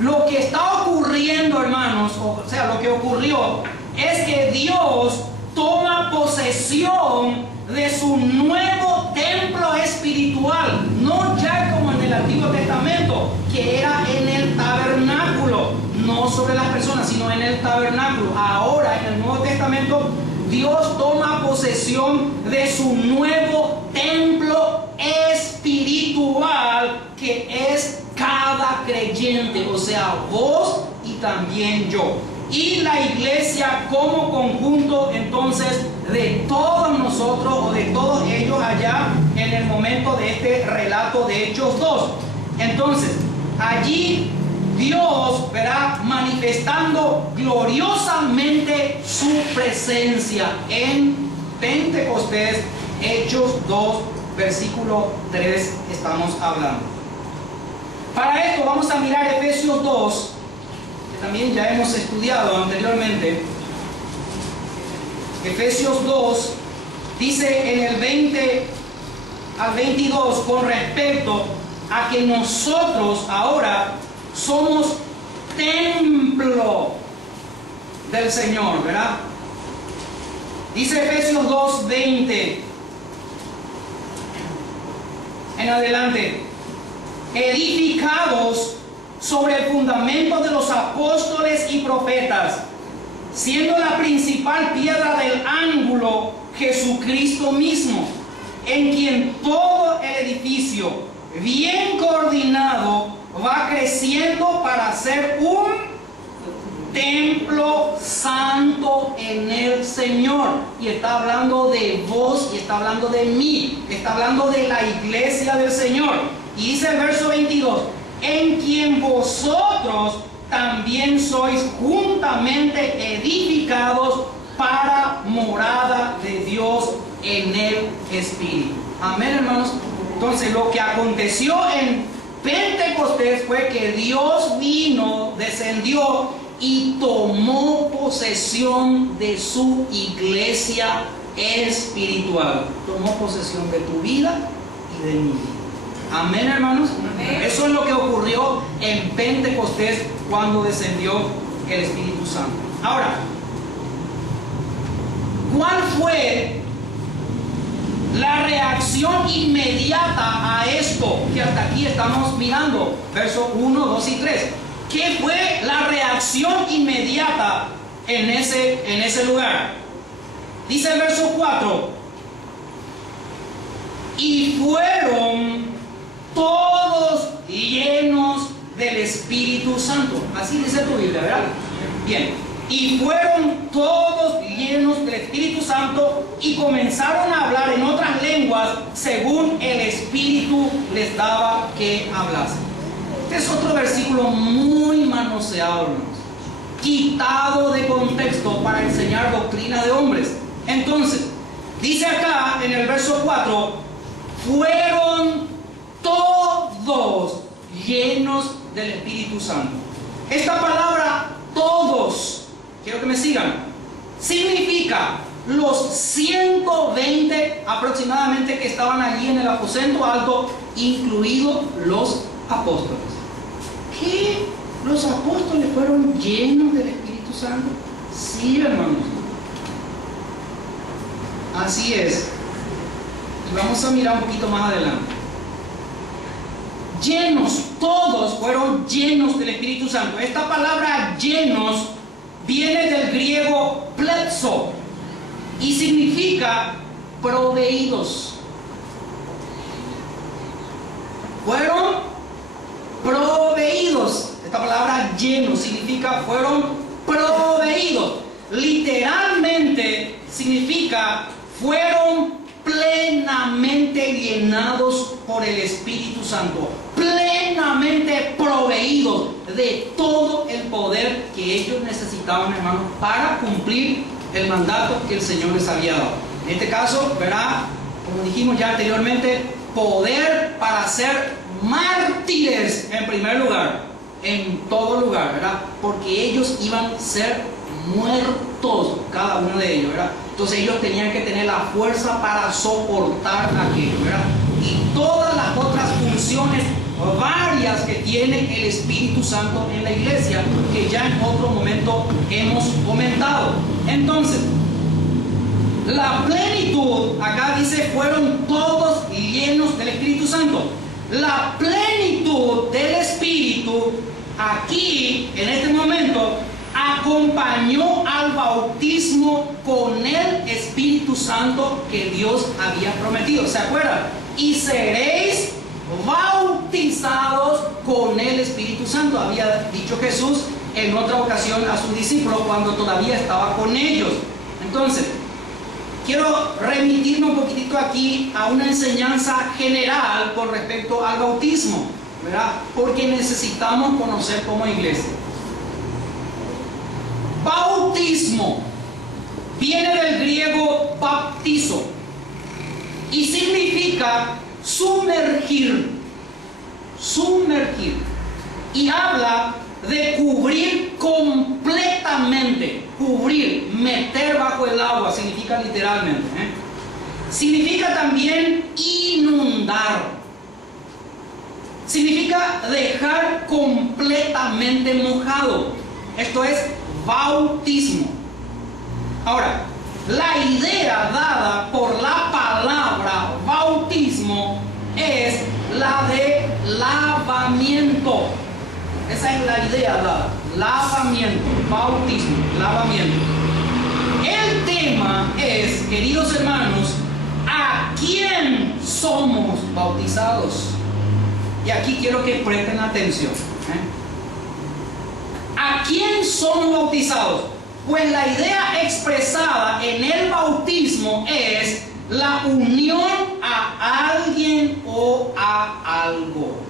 lo que está ocurriendo, hermanos, o sea, lo que ocurrió es que Dios toma posesión de su nuevo templo espiritual, no ya como en el Antiguo Testamento, que era en el tabernáculo, no sobre las personas, sino en el tabernáculo. Ahora, en el Nuevo Testamento, Dios toma posesión de su nuevo templo espiritual, que es cada creyente, o sea, vos y también yo. Y la iglesia como conjunto, entonces, de todos nosotros o de todos ellos allá en el momento de este relato de Hechos 2. Entonces, allí Dios verá manifestando gloriosamente su presencia en Pentecostés. Hechos 2, versículo 3 estamos hablando. Para esto vamos a mirar Efesios 2, que también ya hemos estudiado anteriormente. Efesios 2 dice en el 20 al 22 con respecto a que nosotros ahora somos templo del Señor, ¿verdad? Dice Efesios 2, 20 en adelante: edificados sobre el fundamento de los apóstoles y profetas, siendo la principal piedra del ángulo Jesucristo mismo, en quien todo el edificio, bien coordinado, va creciendo para ser un templo santo en el Señor. Y está hablando de vos y está hablando de mí, está hablando de la iglesia del Señor. Y dice el verso 22, en quien vosotros también sois juntamente edificados para morada de Dios en el Espíritu. Amén, hermanos. Entonces, lo que aconteció en Pentecostés fue que Dios vino, descendió y tomó posesión de su iglesia espiritual. Tomó posesión de tu vida y de mi vida. Amén, hermanos. Amén. Eso es lo que ocurrió en Pentecostés cuando descendió el Espíritu Santo. Ahora, ¿cuál fue la reacción inmediata a esto que hasta aquí estamos mirando? Versos 1, 2 y 3. ¿Qué fue la reacción inmediata en ese lugar? Dice el verso 4: y fueron todos llenos del Espíritu Santo. Así dice tu Biblia, ¿verdad? Bien. Y fueron todos llenos del Espíritu Santo y comenzaron a hablar en otras lenguas según el Espíritu les daba que hablasen. Este es otro versículo muy manoseado, hermanos, quitado de contexto para enseñar doctrina de hombres. Entonces, dice acá en el verso 4: fueron todos llenos del Espíritu Santo. Esta palabra todos, quiero que me sigan, significa los 120 aproximadamente que estaban allí en el aposento alto, incluidos los apóstoles. ¿Qué? ¿Los apóstoles fueron llenos del Espíritu Santo? Sí, hermanos. Así es. Y vamos a mirar un poquito más adelante. Llenos, todos fueron llenos del Espíritu Santo. Esta palabra llenos viene del griego plepso y significa proveídos. Fueron proveídos. Esta palabra llenos significa fueron proveídos. Literalmente significa fueron plenamente llenados por el Espíritu Santo, plenamente proveídos de todo el poder que ellos necesitaban, hermanos, para cumplir el mandato que el Señor les había dado. En este caso, ¿verdad? Como dijimos ya anteriormente, poder para ser mártires en primer lugar, en todo lugar, ¿verdad? Porque ellos iban a ser muertos, cada uno de ellos, ¿verdad? Entonces ellos tenían que tener la fuerza para soportar aquello, ¿verdad? Y todas las otras funciones varias que tiene el Espíritu Santo en la iglesia, que ya en otro momento hemos comentado. Entonces, la plenitud, acá dice, fueron todos llenos del Espíritu Santo. La plenitud del Espíritu, aquí, en este momento, acompañó al bautismo con el Espíritu Santo que Dios había prometido. ¿Se acuerdan? Y seréis bautizados con el Espíritu Santo, había dicho Jesús en otra ocasión a sus discípulos cuando todavía estaba con ellos. Entonces, quiero remitirme un poquitito aquí a una enseñanza general con respecto al bautismo, ¿verdad? Porque necesitamos conocer como iglesia. Bautismo viene del griego baptizo y significa sumergir, sumergir, y habla de cubrir completamente, cubrir, meter bajo el agua, significa literalmente, significa también inundar, significa dejar completamente mojado. Esto es bautismo. Ahora, la idea dada por la palabra bautismo es la de lavamiento. Esa es la idea dada. Lavamiento, bautismo, lavamiento. El tema es, queridos hermanos, ¿a quién somos bautizados? Y aquí quiero que presten atención. ¿A quién somos bautizados? Pues la idea expresada en el bautismo es la unión a alguien o a algo.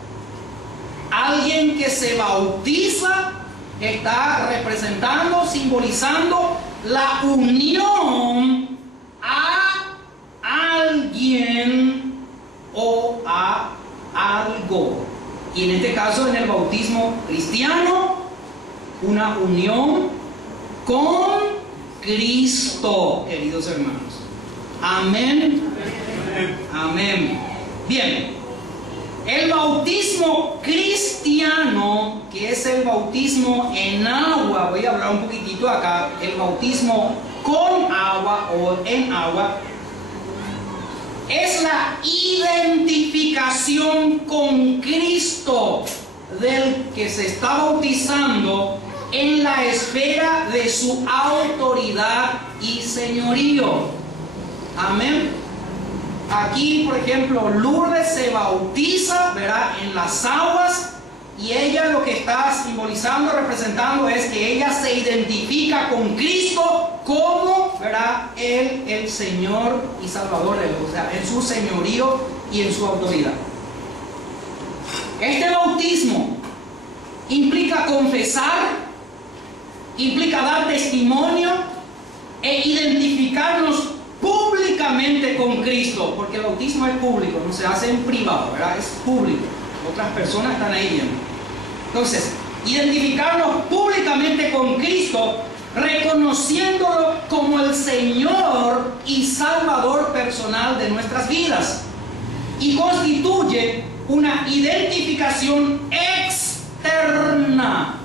Alguien que se bautiza está representando, simbolizando la unión a alguien o a algo. Y en este caso, en el bautismo cristiano, una unión con Cristo, queridos hermanos. Amén. Amén. Bien. El bautismo cristiano, que es el bautismo en agua, voy a hablar un poquitito acá, el bautismo con agua o en agua, es la identificación con Cristo del que se está bautizando en la esfera de su autoridad y señorío. Amén. Aquí, por ejemplo, Lourdes se bautiza, ¿verdad?, en las aguas, y ella lo que está simbolizando, representando, es que ella se identifica con Cristo como, ¿verdad?, Él, el Señor y Salvador, o sea, en su señorío y en su autoridad. Este bautismo implica confesar, implica dar testimonio e identificarnos públicamente con Cristo, porque el bautismo es público, no se hace en privado, ¿verdad? Es público, otras personas están ahí viendo. Entonces, identificarnos públicamente con Cristo, reconociéndolo como el Señor y Salvador personal de nuestras vidas, y constituye una identificación externa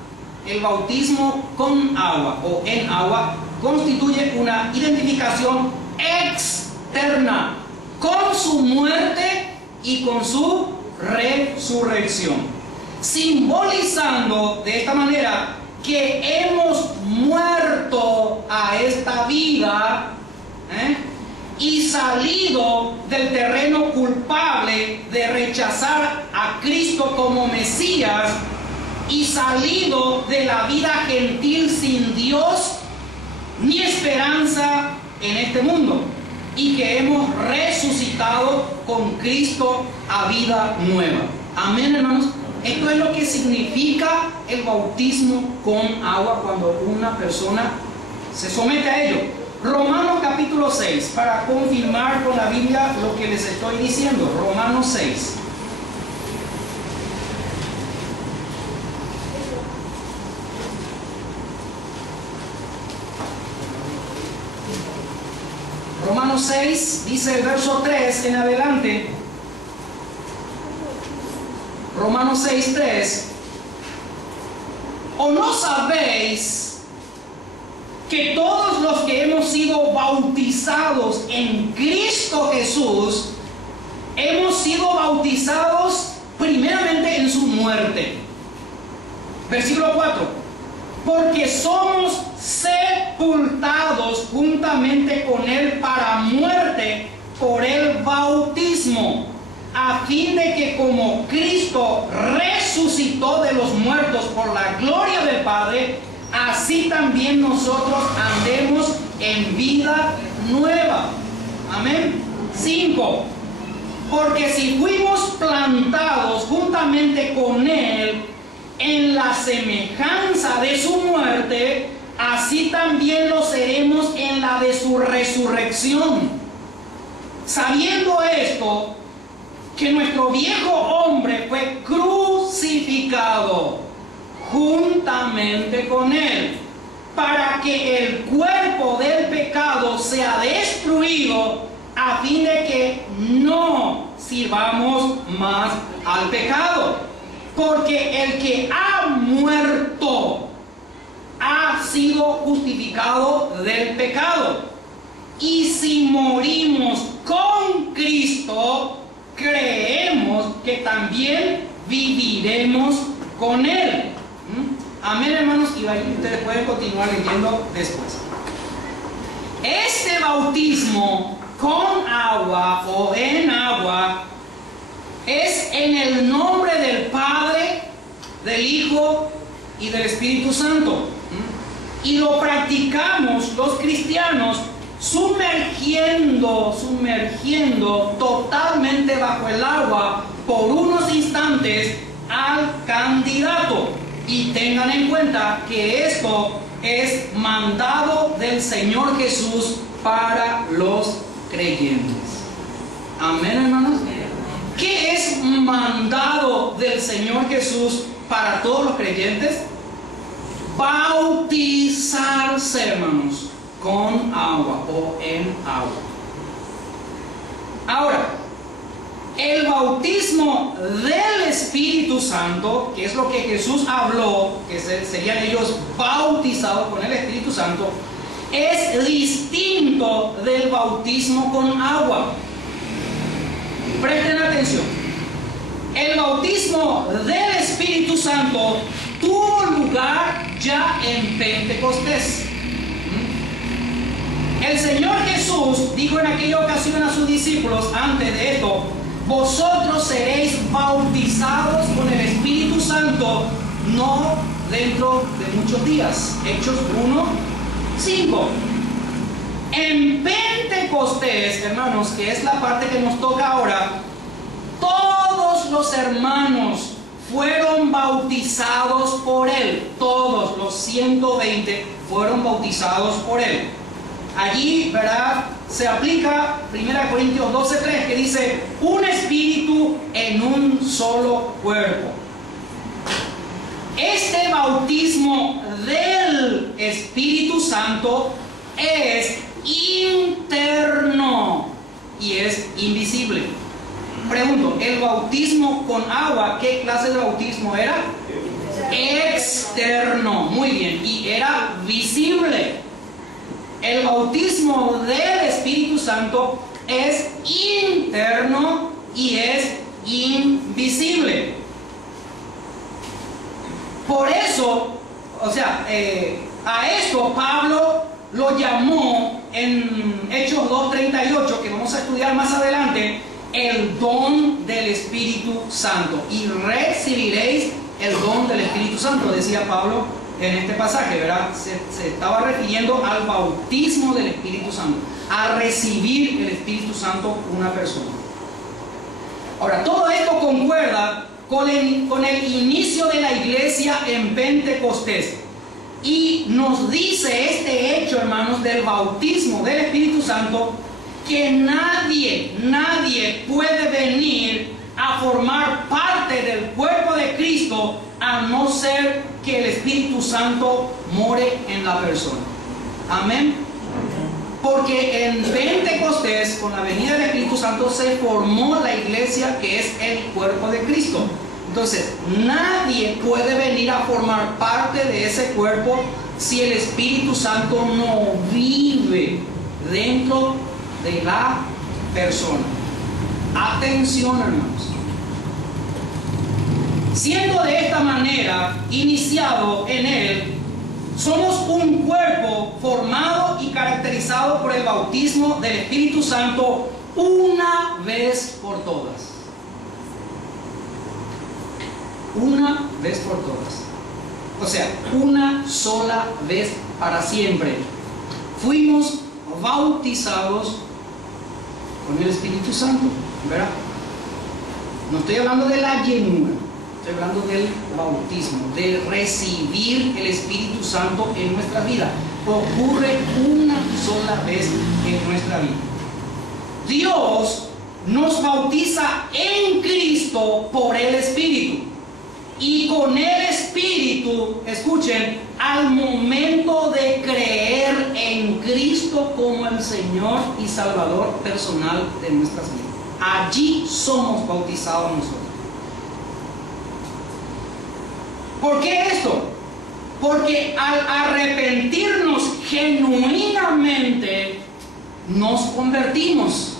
el bautismo con agua o en agua constituye una identificación externa con su muerte y con su resurrección, simbolizando de esta manera que hemos muerto a esta vida y salido del terreno culpable de rechazar a Cristo como Mesías y salido de la vida gentil sin Dios ni esperanza en este mundo, y que hemos resucitado con Cristo a vida nueva. Amén, hermanos. Esto es lo que significa el bautismo con agua cuando una persona se somete a ello. Romanos capítulo 6, para confirmar con la Biblia lo que les estoy diciendo. Romanos 6. Romanos 6 dice el verso 3 en adelante. Romanos 6, 3. ¿O no sabéis que todos los que hemos sido bautizados en Cristo Jesús, hemos sido bautizados primeramente en su muerte? Versículo 4. Porque somos sepultados juntamente con Él para muerte por el bautismo, a fin de que como Cristo resucitó de los muertos por la gloria del Padre, así también nosotros andemos en vida nueva. Amén. 5. Porque si fuimos plantados juntamente con Él en la semejanza de su muerte, así también lo seremos en la de su resurrección. Sabiendo esto, que nuestro viejo hombre fue crucificado juntamente con Él, para que el cuerpo del pecado sea destruido, a fin de que no sirvamos más al pecado. Porque el que ha muerto ha sido justificado del pecado. Y si morimos con Cristo, creemos que también viviremos con Él. Amén, hermanos. Y ahí ustedes pueden continuar leyendo después. Este bautismo con agua o en agua es en el nombre del Padre, del Hijo y del Espíritu Santo. Y lo practicamos los cristianos sumergiendo totalmente bajo el agua por unos instantes al candidato. Y tengan en cuenta que esto es mandado del Señor Jesús para los creyentes. Amén, hermanos. ¿Qué es mandado del Señor Jesús para todos los creyentes? Bautizarse, hermanos, con agua o en agua. Ahora, el bautismo del Espíritu Santo, que es lo que Jesús habló, que serían ellos bautizados con el Espíritu Santo, es distinto del bautismo con agua. Presten atención. El bautismo del Espíritu Santo tuvo lugar ya en Pentecostés. El Señor Jesús dijo en aquella ocasión a sus discípulos, antes de esto: vosotros seréis bautizados con el Espíritu Santo no dentro de muchos días. Hechos 1:5. En Pentecostés, hermanos, que es la parte que nos toca ahora, todos los hermanos fueron bautizados por Él. Todos los 120 fueron bautizados por Él. Allí, ¿verdad?, se aplica 1 Corintios 12:3, que dice: un espíritu en un solo cuerpo. Este bautismo del Espíritu Santo es interno y es invisible. Pregunto, ¿el bautismo con agua, qué clase de bautismo era? externo. Muy bien. Y era visible. El bautismo del Espíritu Santo es interno y es invisible. Por eso, o sea, a esto Pablo lo llamó en Hechos 2:38, que vamos a estudiar más adelante, el don del Espíritu Santo. Y recibiréis el don del Espíritu Santo, decía Pablo en este pasaje, ¿verdad? Se estaba refiriendo al bautismo del Espíritu Santo, a recibir el Espíritu Santo una persona. Ahora, todo esto concuerda con el inicio de la iglesia en Pentecostés. Y nos dice este hecho, hermanos, del bautismo del Espíritu Santo, que nadie puede venir a formar parte del cuerpo de Cristo a no ser que el Espíritu Santo more en la persona. Amén. Porque en Pentecostés, con la venida del Espíritu Santo, se formó la iglesia, que es el cuerpo de Cristo. Entonces, nadie puede venir a formar parte de ese cuerpo si el Espíritu Santo no vive dentro de la persona. Atención, hermanos. Siendo de esta manera iniciado en él, somos un cuerpo formado y caracterizado por el bautismo del Espíritu Santo una vez por todas. Una vez por todas. O sea, una sola vez para siempre. Fuimos bautizados con el Espíritu Santo, ¿verdad? No estoy hablando de la llenura, estoy hablando del bautismo, de recibir el Espíritu Santo en nuestra vida. Ocurre una sola vez en nuestra vida. Dios nos bautiza en Cristo por el Espíritu. Y con el Espíritu, escuchen, al momento de creer en Cristo como el Señor y Salvador personal de nuestras vidas. Allí somos bautizados nosotros. ¿Por qué esto? Porque al arrepentirnos genuinamente, nos convertimos.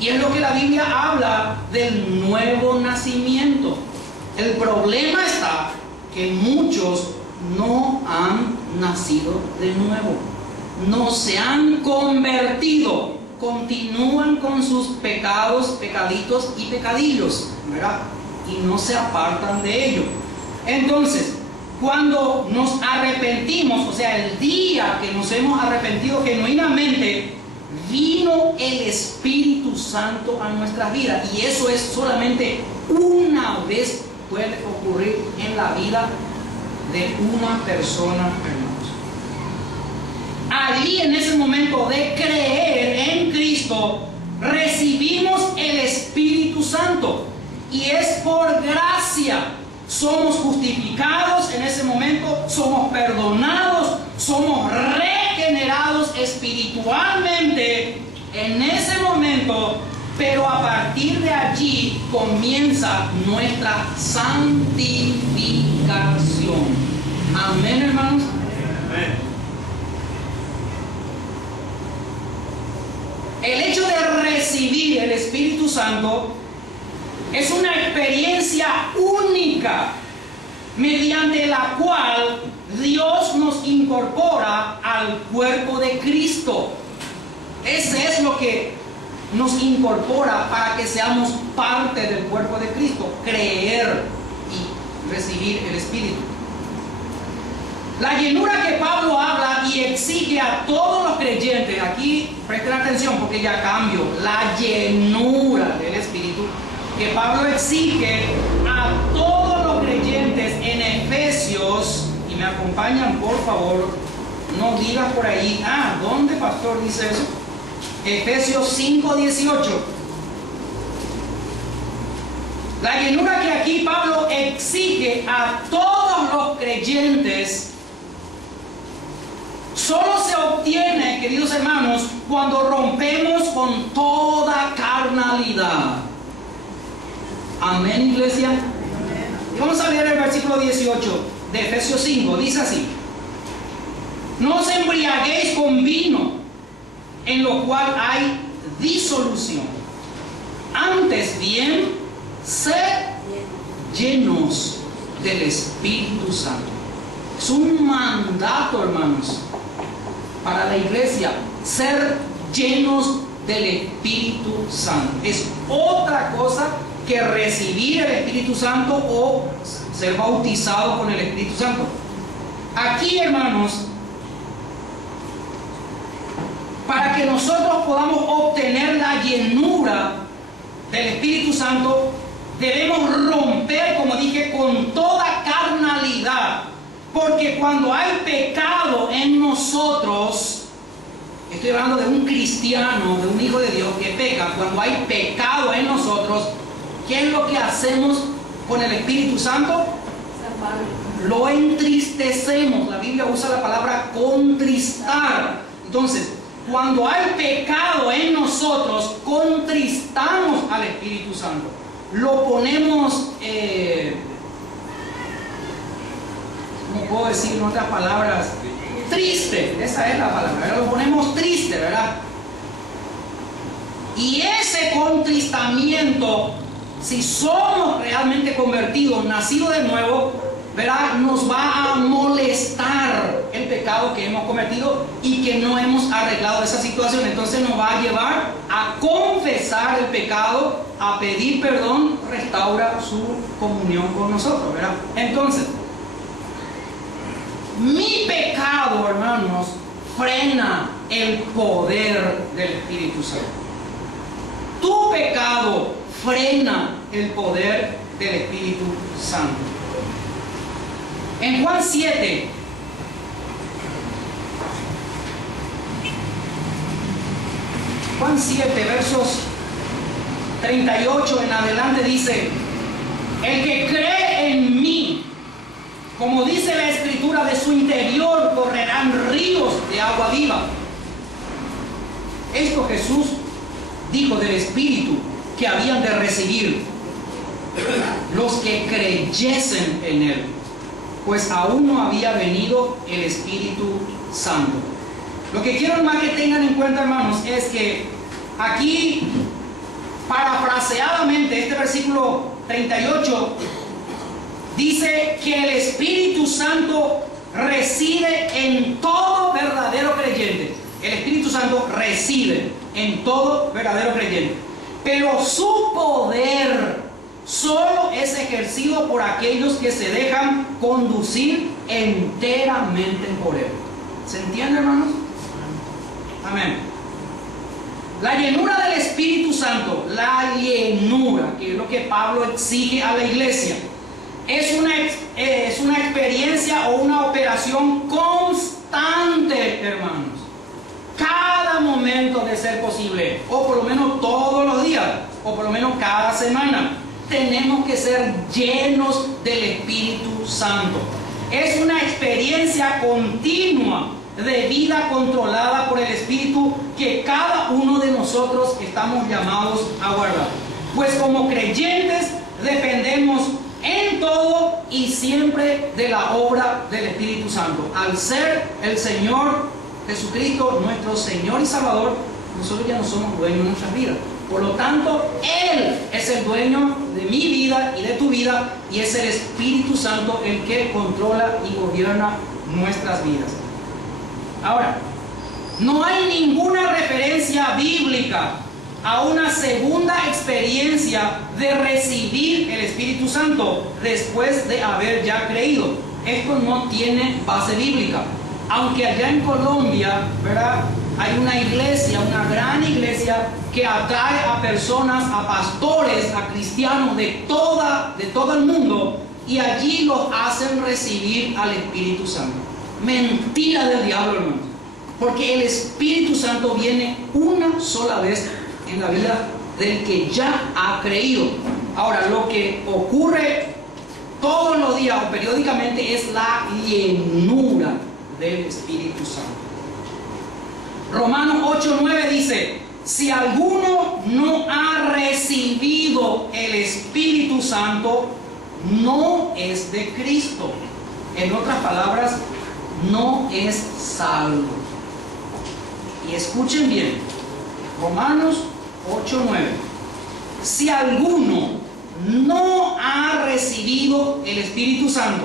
Y es lo que la Biblia habla del nuevo nacimiento. El problema está que muchos no han nacido de nuevo, no se han convertido, continúan con sus pecados, pecaditos y pecadillos, ¿verdad? Y no se apartan de ello. Entonces, cuando nos arrepentimos, o sea, el día que nos hemos arrepentido genuinamente, vino el Espíritu Santo a nuestras vidas. Y eso es solamente una vez puede ocurrir en la vida de una persona, hermanos. Allí, en ese momento de creer en Cristo, recibimos el Espíritu Santo. Y es por gracia. Somos justificados en ese momento, somos perdonados, somos regenerados espiritualmente en ese momento. Pero a partir de allí comienza nuestra santificación. Amén, hermanos. Amén. El hecho de recibir el Espíritu Santo es una experiencia única mediante la cual Dios nos incorpora al cuerpo de Cristo. Ese es lo que nos incorpora para que seamos parte del cuerpo de Cristo, creer y recibir el Espíritu. La llenura que Pablo habla y exige a todos los creyentes, aquí presten atención porque ya cambio, la llenura del Espíritu que Pablo exige a todos los creyentes en Efesios, y me acompañan por favor, no digas por ahí, ¿dónde pastor dice eso? Efesios 5:18. La llenura que aquí Pablo exige a todos los creyentes solo se obtiene, queridos hermanos, cuando rompemos con toda carnalidad. Amén, iglesia. Y vamos a leer el versículo 18. de Efesios 5, dice así: no os embriaguéis con vino, en lo cual hay disolución. Antes bien, sed llenos del Espíritu Santo. Es un mandato, hermanos, para la iglesia, ser llenos del Espíritu Santo. Es otra cosa que recibir el Espíritu Santo o ser bautizado con el Espíritu Santo. Aquí, hermanos, para que nosotros podamos obtener la llenura del Espíritu Santo, debemos romper, como dije, con toda carnalidad. Porque cuando hay pecado en nosotros, estoy hablando de un cristiano, de un hijo de Dios que peca, cuando hay pecado en nosotros, ¿qué es lo que hacemos con el Espíritu Santo? Lo entristecemos. La Biblia usa la palabra contristar. Entonces, cuando hay pecado en nosotros, contristamos al Espíritu Santo. Lo ponemos, ¿cómo puedo decir en otras palabras? Triste, esa es la palabra, ¿verdad? Lo ponemos triste, ¿verdad? Y ese contristamiento, si somos realmente convertidos, nacidos de nuevo, ¿verdad?, nos va a molestar el pecado que hemos cometido y que no hemos arreglado esa situación. Entonces nos va a llevar a confesar el pecado, a pedir perdón, restaura su comunión con nosotros, ¿verdad? Entonces, mi pecado, hermanos, frena el poder del Espíritu Santo. Tu pecado frena el poder del Espíritu Santo. En Juan 7, versos 38 en adelante dice: el que cree en mí, como dice la Escritura, de su interior correrán ríos de agua viva. Esto Jesús dijo del Espíritu que habían de recibir los que creyesen en Él, pues aún no había venido el Espíritu Santo. Lo que quiero más que tengan en cuenta, hermanos, es que aquí, parafraseadamente, este versículo 38 dice que el Espíritu Santo reside en todo verdadero creyente. El Espíritu Santo reside en todo verdadero creyente, pero su poder solo es ejercido por aquellos que se dejan conducir enteramente por Él. ¿Se entiende, hermanos? Amén. La llenura del Espíritu Santo, la llenura, que es lo que Pablo exige a la iglesia, es una experiencia o una operación constante, hermanos. Cada momento de ser posible, o por lo menos todos los días, o por lo menos cada semana, tenemos que ser llenos del Espíritu Santo. Es una experiencia continua de vida controlada por el Espíritu que cada uno de nosotros estamos llamados a guardar. Pues como creyentes dependemos en todo y siempre de la obra del Espíritu Santo. Al ser el Señor Jesucristo nuestro Señor y Salvador, nosotros ya no somos dueños de nuestras vidas. Por lo tanto, Él es el dueño de mi vida y de tu vida, y es el Espíritu Santo el que controla y gobierna nuestras vidas. Ahora, no hay ninguna referencia bíblica a una segunda experiencia de recibir el Espíritu Santo después de haber ya creído. Esto no tiene base bíblica. Aunque allá en Colombia, ¿verdad?, hay una iglesia, una gran iglesia que atrae a personas, a pastores, a cristianos de todo el mundo, y allí los hacen recibir al Espíritu Santo. Mentira del diablo, hermanos, porque el Espíritu Santo viene una sola vez en la vida del que ya ha creído. Ahora, lo que ocurre todos los días o periódicamente es la llenura del Espíritu Santo. Romanos 8:9 dice: si alguno no ha recibido el Espíritu Santo, no es de Cristo. En otras palabras, no es salvo. Y escuchen bien, Romanos 8:9. Si alguno no ha recibido el Espíritu Santo,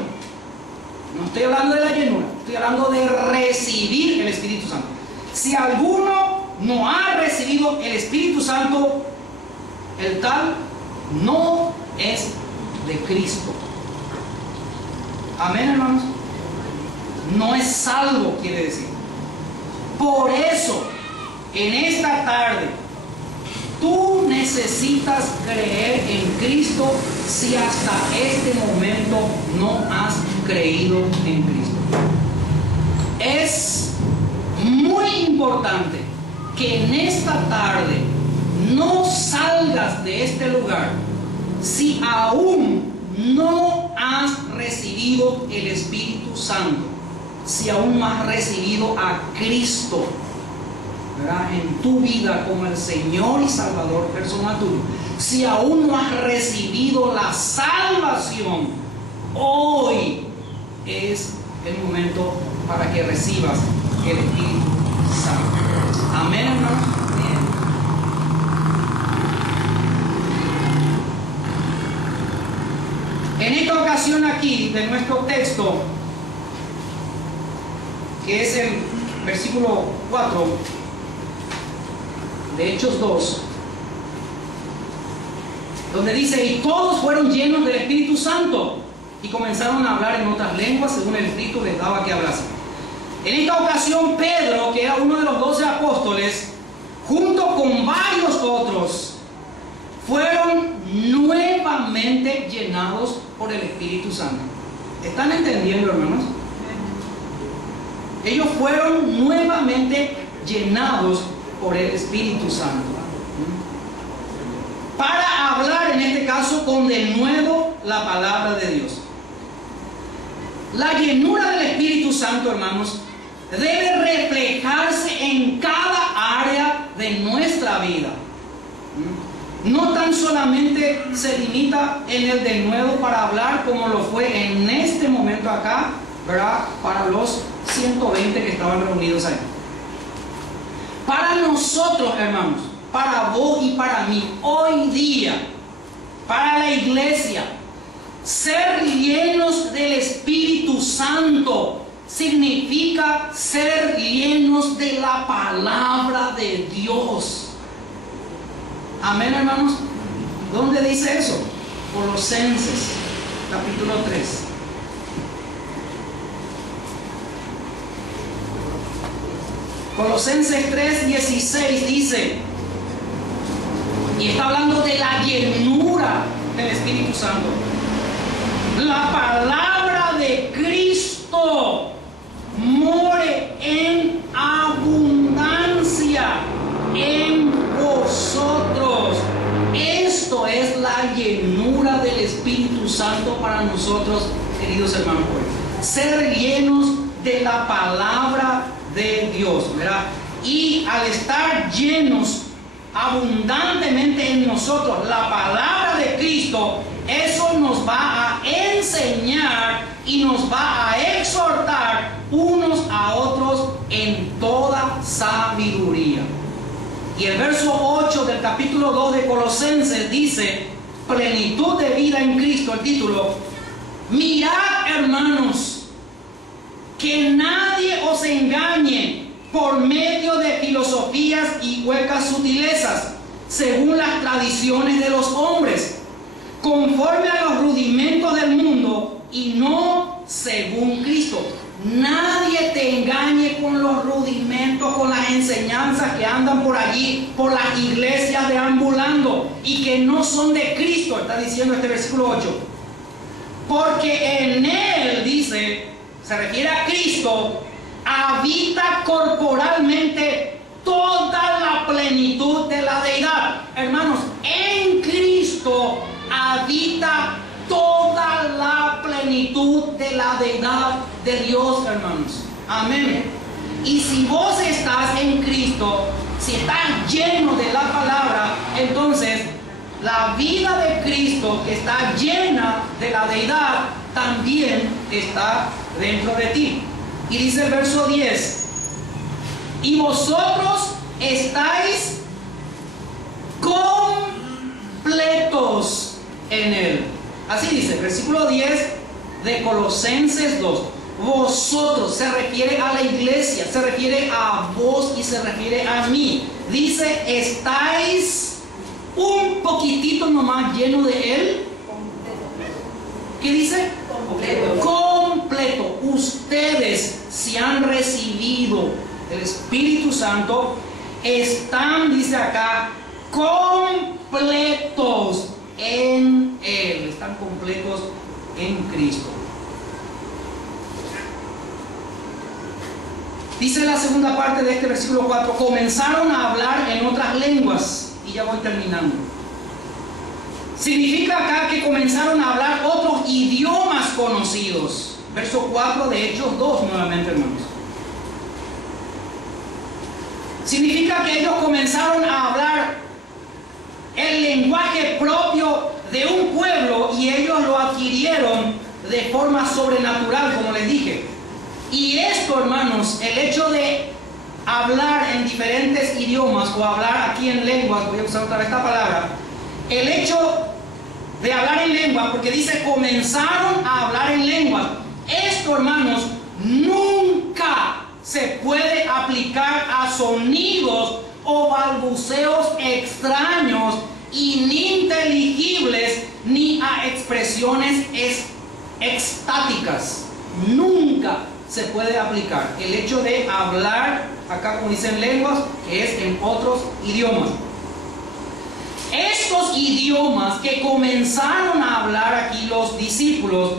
no estoy hablando de la llenura, estoy hablando de recibir el Espíritu Santo. Si alguno no ha recibido el Espíritu Santo, el tal no es de Cristo. Amén, hermanos. No es salvo, quiere decir. Por eso, en esta tarde, tú necesitas creer en Cristo si hasta este momento no has creído en Cristo. Es muy importante que en esta tarde no salgas de este lugar si aún no has recibido el Espíritu Santo, si aún no has recibido a Cristo, ¿verdad?, en tu vida como el Señor y Salvador personal tuyo. Si aún no has recibido la salvación, hoy es el momento para que recibas el Espíritu Santo. Amén, hermanos. En esta ocasión aquí de nuestro texto, que es el versículo 4 de Hechos 2, donde dice: y todos fueron llenos del Espíritu Santo y comenzaron a hablar en otras lenguas según el Espíritu les daba que hablasen. En esta ocasión Pedro, que era uno de los 12 apóstoles, junto con varios otros, fueron nuevamente llenados por el Espíritu Santo. ¿Están entendiendo, hermanos? Ellos fueron nuevamente llenados por el Espíritu Santo para hablar, en este caso, con de nuevo la palabra de Dios. La llenura del Espíritu Santo, hermanos, debe reflejarse en cada área de nuestra vida. No tan solamente se limita en el de nuevo para hablar, como lo fue en este momento acá, ¿verdad?, para los 120 que estaban reunidos ahí. Para nosotros, hermanos, para vos y para mí, hoy día, para la iglesia, ser llenos del Espíritu Santo significa ser llenos de la palabra de Dios. Amén, hermanos. ¿Dónde dice eso? Colosenses, capítulo 3. Colosenses 3:16 dice, y está hablando de la llenura del Espíritu Santo: la palabra de Cristo more en abundancia en vosotros. Esto es la llenura del Espíritu Santo para nosotros, queridos hermanos. Ser llenos de la palabra de Dios, ¿verdad? Y al estar llenos abundantemente en nosotros la palabra de Cristo, eso nos va a enseñar y nos va a exhortar unos a otros en toda sabiduría. Y el verso 8 del capítulo 2 de Colosenses dice: plenitud de vida en Cristo, el título. Mirad, hermanos, que nadie os engañe por medio de filosofías y huecas sutilezas, según las tradiciones de los hombres, conforme a los rudimentos del mundo y no según Cristo. Nadie te engañe con los rudimentos, con las enseñanzas que andan por allí, por las iglesias deambulando y que no son de Cristo, está diciendo este versículo 8. Porque en Él, dice, se refiere a Cristo, habita corporalmente toda la plenitud de la deidad. Hermanos, en Cristo habita toda la plenitud de la deidad de Dios, hermanos. Amén. Y si vos estás en Cristo, si estás lleno de la palabra, entonces la vida de Cristo, que está llena de la deidad, también está dentro de ti. Y dice el verso 10, y vosotros estáis completos en Él. Así dice, versículo 10 de Colosenses 2. Vosotros se refiere a la iglesia, se refiere a vos y se refiere a mí. Dice, estáis un poquitito nomás lleno de Él. ¿Qué dice? Completo. Completo. Ustedes, si han recibido el Espíritu Santo, están, dice acá, completos en Él. Están completos en Cristo. Dice la segunda parte de este versículo 4, comenzaron a hablar en otras lenguas. Y ya voy terminando. Significa acá que comenzaron a hablar otros idiomas conocidos. Verso 4 de Hechos 2 nuevamente, hermanos. Significa que ellos comenzaron a hablar el lenguaje propio de un pueblo y ellos lo adquirieron de forma sobrenatural, como les dije. Y esto, hermanos, el hecho de hablar en diferentes idiomas o hablar aquí en lenguas, voy a usar otra vez esta palabra, el hecho de hablar en lenguas, porque dice comenzaron a hablar en lenguas, esto, hermanos, nunca se puede aplicar a sonidos o balbuceos extraños, ininteligibles, ni a expresiones extáticas. Nunca se puede aplicar el hecho de hablar, acá como dicen lenguas, que es en otros idiomas. Estos idiomas que comenzaron a hablar aquí los discípulos,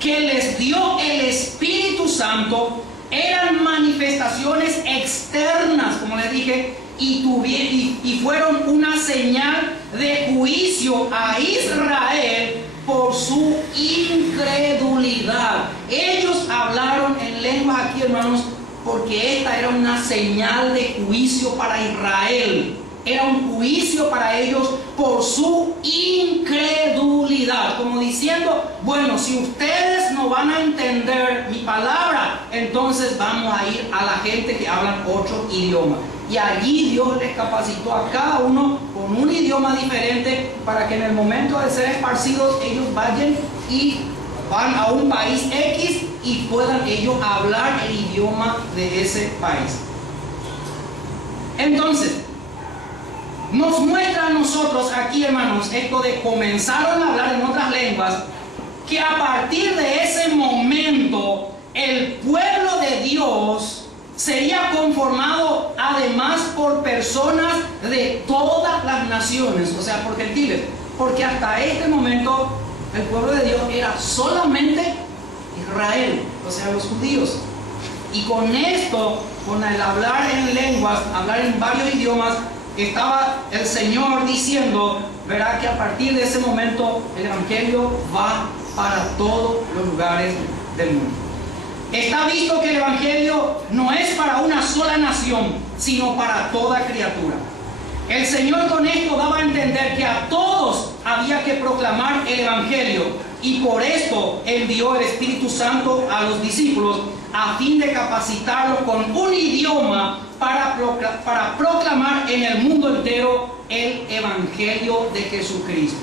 que les dio el Espíritu Santo, eran manifestaciones externas, como les dije, y fueron una señal de juicio a Israel por su incredulidad. Ellos hablaron en lenguas aquí, hermanos, porque esta era una señal de juicio para Israel. Era un juicio para ellos por su incredulidad. Como diciendo, bueno, si ustedes no van a entender mi palabra, entonces vamos a ir a la gente que habla otro idioma. Y allí Dios les capacitó a cada uno con un idioma diferente para que en el momento de ser esparcidos ellos vayan y van a un país X y puedan ellos hablar el idioma de ese país. Entonces, nos muestra a nosotros aquí, hermanos, esto de comenzaron a hablar en otras lenguas, que a partir de ese momento el pueblo de Dios sería conformado además por personas de todas las naciones, o sea, por gentiles, porque hasta este momento el pueblo de Dios era solamente Israel, o sea, los judíos. Y con esto, con el hablar en lenguas, hablar en varios idiomas, estaba el Señor diciendo, verá que a partir de ese momento el Evangelio va para todos los lugares del mundo. Está visto que el Evangelio no es para una sola nación, sino para toda criatura. El Señor con esto daba a entender que a todos había que proclamar el Evangelio, y por esto envió el Espíritu Santo a los discípulos a fin de capacitarlos con un idioma para proclamar en el mundo entero el Evangelio de Jesucristo.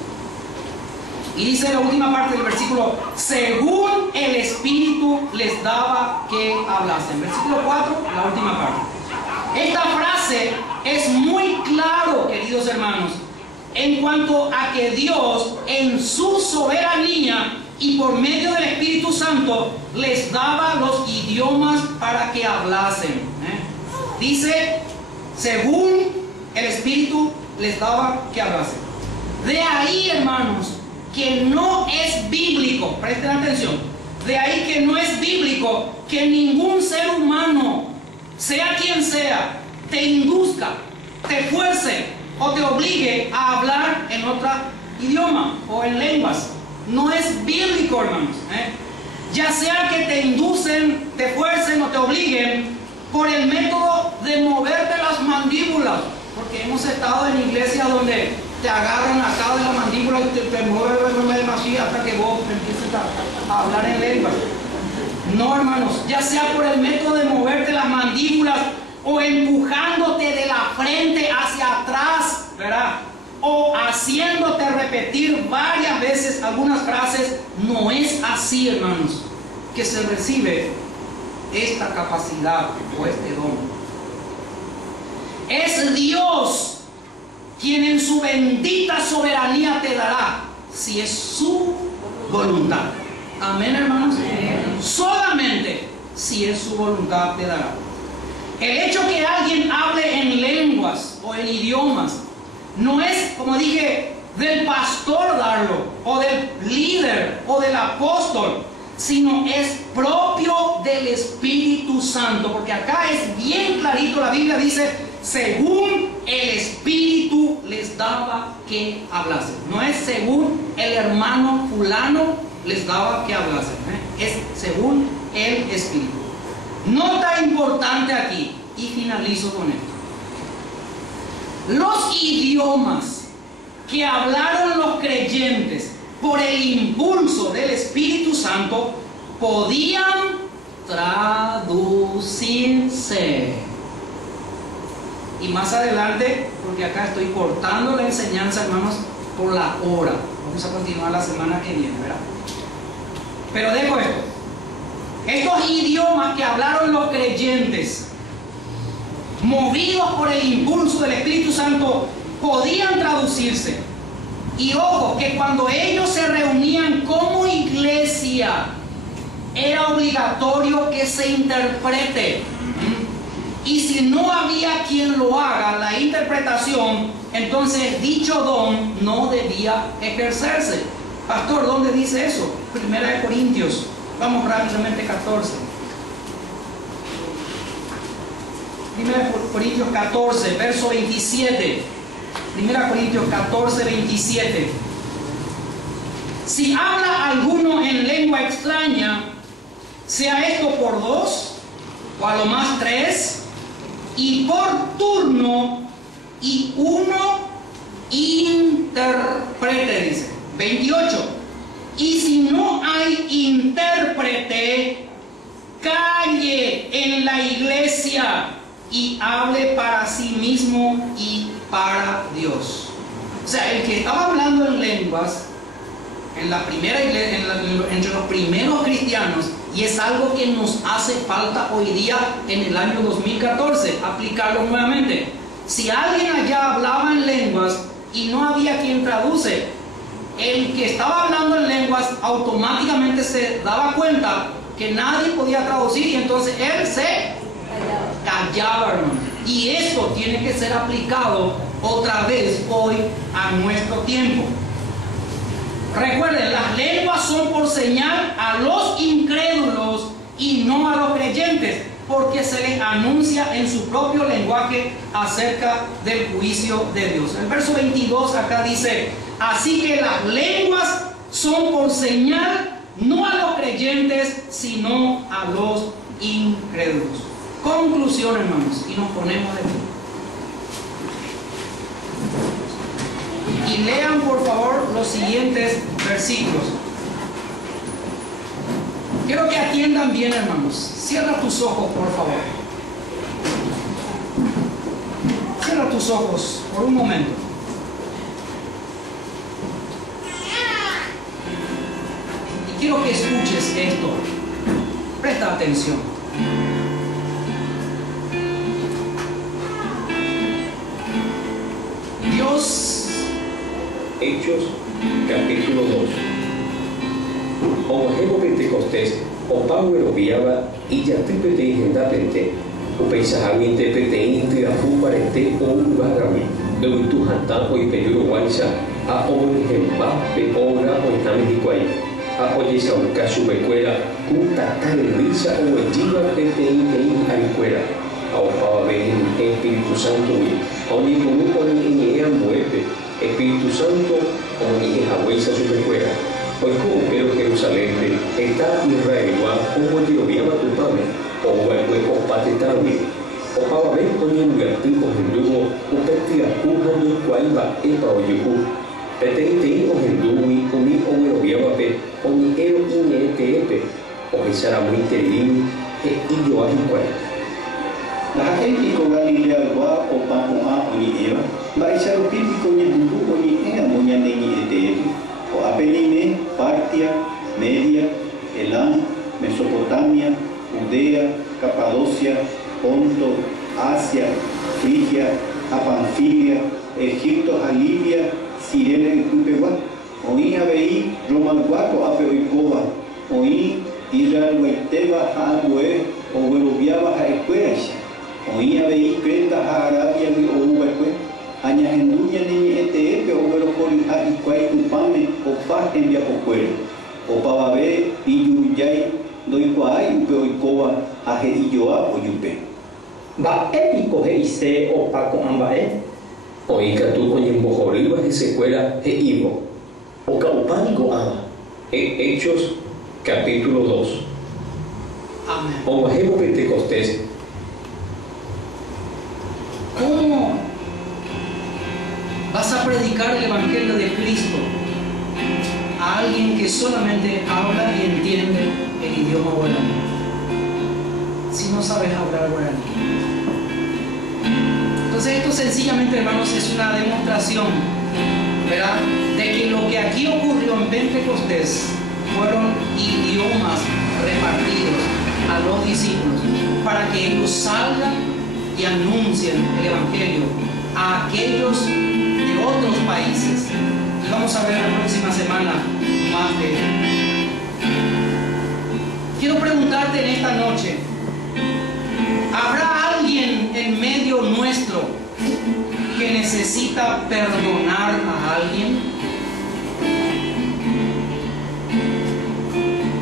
Y dice la última parte del versículo, según el Espíritu les daba que hablasen. Versículo 4, la última parte. Esta frase es muy claro, queridos hermanos, en cuanto a que Dios en su soberanía y por medio del Espíritu Santo les daba los idiomas para que hablasen. Dice, según el Espíritu les daba que hablasen. De ahí, hermanos, que no es bíblico, presten atención, de ahí que no es bíblico que ningún ser humano, sea quien sea, te induzca, te fuerce o te obligue a hablar en otro idioma o en lenguas. No es bíblico, hermanos. Ya sea que te inducen, te fuercen o te obliguen por el método de moverte las mandíbulas, porque hemos estado en iglesias donde te agarran acá de la mandíbula y te mueven así hasta que vos empieces a hablar en lengua. No, hermanos, ya sea por el método de moverte las mandíbulas o empujándote de la frente hacia atrás, ¿verdad? O haciéndote repetir varias veces algunas frases, no es así, hermanos, que se recibe esta capacidad o este don. Es Dios quien en su bendita soberanía te dará, si es su voluntad. Amén, hermanos. Solamente si es su voluntad te dará. El hecho que alguien hable en lenguas o en idiomas no es, como dije, del pastor darlo, o del líder, o del apóstol, sino es propio del Espíritu Santo, porque acá es bien clarito, la Biblia dice, según el Espíritu les daba que hablasen. No es según el hermano fulano les daba que hablasen, es según el Espíritu. Nota importante aquí, y finalizo con esto. Los idiomas que hablaron los creyentes por el impulso del Espíritu Santo podían traducirse. Y más adelante, porque acá estoy cortando la enseñanza, hermanos, por la hora. Vamos a continuar la semana que viene, ¿verdad? Pero dejo esto. Estos idiomas que hablaron los creyentes, movidos por el impulso del Espíritu Santo, podían traducirse. Y ojo, que cuando ellos se reunían como iglesia, era obligatorio que se interprete. Y si no había quien lo haga, la interpretación, entonces dicho don no debía ejercerse. Pastor, ¿dónde dice eso? 1 Corintios, vamos rápidamente, 14. 1 Corintios 14, verso 27. 1 Corintios 14, 27. Si habla alguno en lengua extraña, sea esto por 2, o a lo más 3, y por turno, y uno interprete, dice. 28. Y si no hay intérprete, calle en la iglesia y hable para sí mismo y para Dios. O sea, el que estaba hablando en lenguas en la primera iglesia, entre los primeros cristianos, y es algo que nos hace falta hoy día en el año 2014, aplicarlo nuevamente. Si alguien allá hablaba en lenguas y no había quien traduce, el que estaba hablando en lenguas automáticamente se daba cuenta que nadie podía traducir, y entonces él se callaba, hermano. Y esto tiene que ser aplicado otra vez hoy a nuestro tiempo. Recuerden, las lenguas son por señal a los incrédulos y no a los creyentes, porque se les anuncia en su propio lenguaje acerca del juicio de Dios. El verso 22 acá dice: así que las lenguas son por señal no a los creyentes, sino a los incrédulos. Conclusión, hermanos, y nos ponemos de pie. Y lean por favor los siguientes versículos. Quiero que atiendan bien, hermanos. Cierra tus ojos, por favor. Cierra tus ojos por un momento. Y quiero que escuches esto. Presta atención. Dios. Hechos, capítulo 2. Omogemo Pentecostés, o Pablo viaba y ya te pete hendapente, o peisajavi interprete inti a fu parente o ubagami, eu tu hantan o imperiuro guancha, a omen hemba pe obra o enamediquai, a oyesa un casu becuera, un tatán risa o ejiva pete in aricuera, a opaba ven Espíritu Santo, oni como oni ea mueve. Espíritu Santo, como dije, Jahuesa su recuerda. Hoy como pero Jerusalén, está Israel, como te lo llama tu padre, o el hueco pate también. opava vez oñemyatý ohendúvo upepy'akúha ndoikuaáiva épa ojuhu peteĩteĩ ohendúgui umi ogueroviávape oñe'ẽro iñe'ẽteépe ohecharãmoiterĩmi he'ijoa hikuái. Ndaha'épiko Galileagua opa pu'ã oñe'ẽva, mba'eichárupipiko ñehuhu oñe'ẽramo ñane ñe'ẽteépe o'apelime, Partia, Media, Elam, Mesopotamia, Judea, Capadocia, Ponto, Asia, Frigia, Panfilia, Egipto, Libia, Cirene ypegua. Oĩ avei Romagua ko'ápe oikóva, oĩ Israel guaitéva ha ambue ogueroviáva ha'ekuéraicha. Oĩ avei Creta ha Arábiagui ouva'ekue ha ñahendu ñane ñe'ẽteépe oguerohoryha hikuái tupãme opa hembiapokuére. Opavave ijurujái ndoikuaái upe oikóva ha he'ijoa ojupe. Mba'épiko he'ise opa ko'ã mba'e. Oĩ katu oñembohorýva hesekuéra he'ívo. Oka'upániko ava. Hechos capítulo 2. Amén. Og̃uahẽvo Pentecostés. ¿Cómo vas a predicar el Evangelio de Cristo a alguien que solamente habla y entiende el idioma guaraní? Si no sabes hablar guaraní. Entonces esto sencillamente, hermanos, es una demostración, ¿verdad?, de que lo que aquí ocurrió en Pentecostés fueron idiomas repartidos a los discípulos para que ellos salgan y anuncien el Evangelio a aquellos de otros países. Y vamos a ver la próxima semana más de ello. Quiero preguntarte en esta noche, ¿habrá alguien en medio nuestro que necesita perdonar a alguien?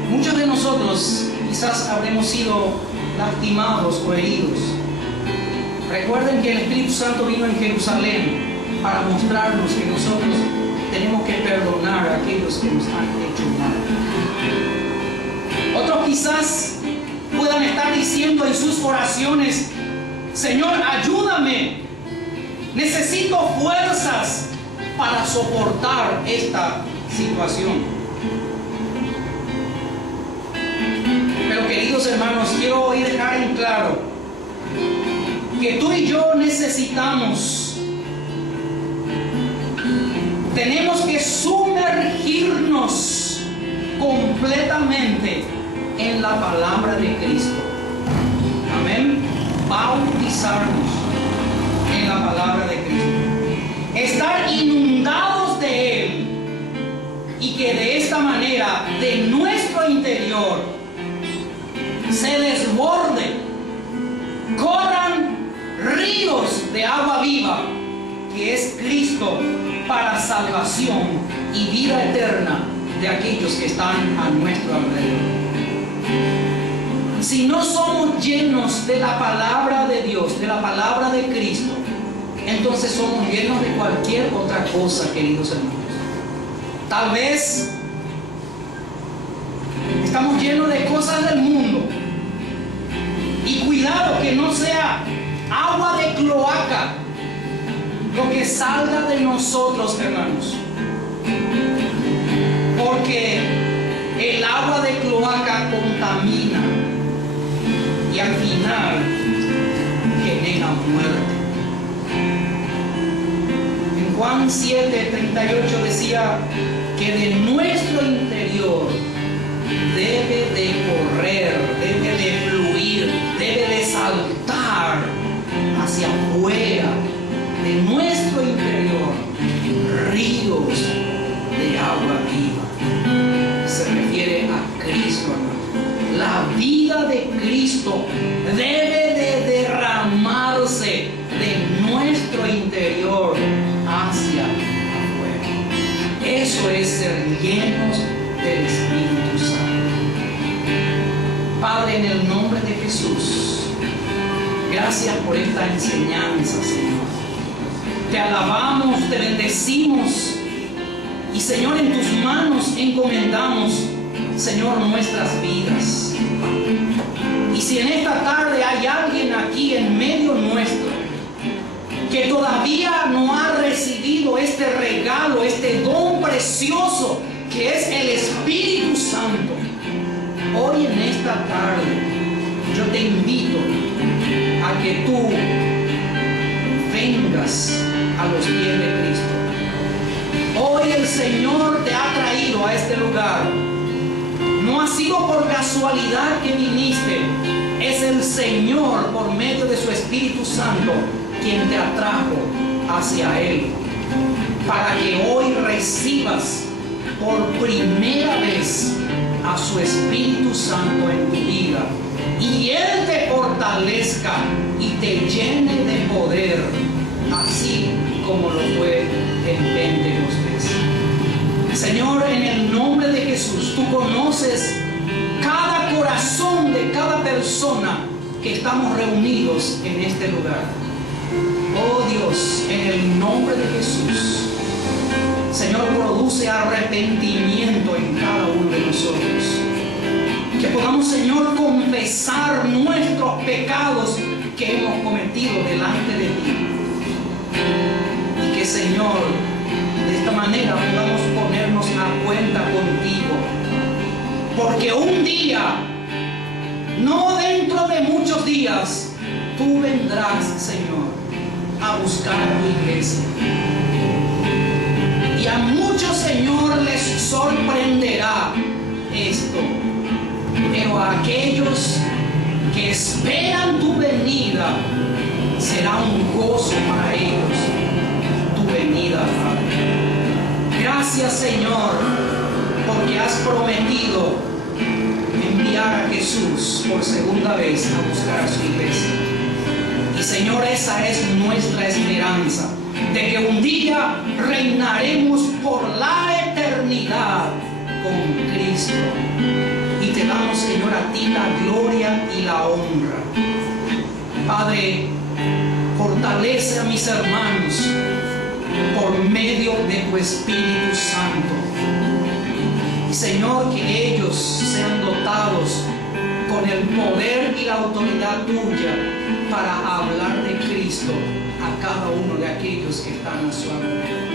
Muchos de nosotros quizás habremos sido lastimados o heridos. Recuerden que el Espíritu Santo vino en Jerusalén para mostrarnos que nosotros tenemos que perdonar a aquellos que nos han hecho mal. Otros quizás puedan estar diciendo en sus oraciones: Señor, ayúdame, necesito fuerzas para soportar esta situación. Pero queridos hermanos, quiero hoy dejar en claro que tú y yo tenemos que sumergirnos completamente en la palabra de Cristo. Amén. Bautizarnos en la palabra de Cristo. Estar inundados de Él. Y que de esta manera, de nuestro interior, se desborde, corran ríos de agua viva, que es Cristo, para salvación y vida eterna de aquellos que están a nuestro alrededor. Si no somos llenos de la palabra de Dios, de la palabra de Cristo, entonces somos llenos de cualquier otra cosa, queridos hermanos. Tal vez estamos llenos de cosas del mundo. Y cuidado que no sea agua de cloaca lo que salga de nosotros, hermanos. Porque el agua de cloaca contamina y al final genera muerte. En Juan 7:38 decía que de nuestro interior debe de correr, debe de fluir, debe de saltar hacia afuera de nuestro interior ríos de agua viva. Se refiere a Cristo, hermano. La vida de Cristo debe de derramarse de nuestro interior hacia afuera. Eso es ser llenos del Espíritu Santo. Padre, en el nombre de Jesús, gracias por esta enseñanza, Señor. Te alabamos, te bendecimos y, Señor, en tus manos encomendamos, Señor, nuestras vidas. Y si en esta tarde hay alguien aquí en medio todavía no ha recibido este regalo, este don precioso que es el Espíritu Santo, hoy en esta tarde yo te invito a que tú vengas a los pies de Cristo. Hoy el Señor te ha traído a este lugar. No ha sido por casualidad que viniste. Es el Señor, por medio de su Espíritu Santo, quien te atrajo hacia Él, para que hoy recibas por primera vez a su Espíritu Santo en tu vida, y Él te fortalezca y te llene de poder, así como lo fue en Pentecostés. Señor, en el nombre de Jesús, tú conoces cada corazón de cada persona que estamos reunidos en este lugar. Oh Dios, en el nombre de Jesús, Señor, produce arrepentimiento en cada uno de nosotros. Que podamos, Señor, confesar nuestros pecados que hemos cometido delante de ti. Y que, Señor, de esta manera podamos ponernos a cuenta contigo. Porque un día, no dentro de muchos días, tú vendrás, Señor, a buscar a tu iglesia. Y a muchos, Señor, les sorprenderá esto. Pero a aquellos que esperan tu venida, será un gozo para ellos tu venida, Padre. Gracias, Señor, porque has prometido enviar a Jesús por segunda vez a buscar a su iglesia. Y, Señor, esa es nuestra esperanza, de que un día reinaremos por la eternidad con Cristo. Y te damos, Señor, a ti la gloria y la honra. Padre, fortalece a mis hermanos por medio de tu Espíritu Santo. Y, Señor, que ellos sean dotados con el poder y la autoridad tuya para hablar de Cristo a cada uno de aquellos que están a su alrededor.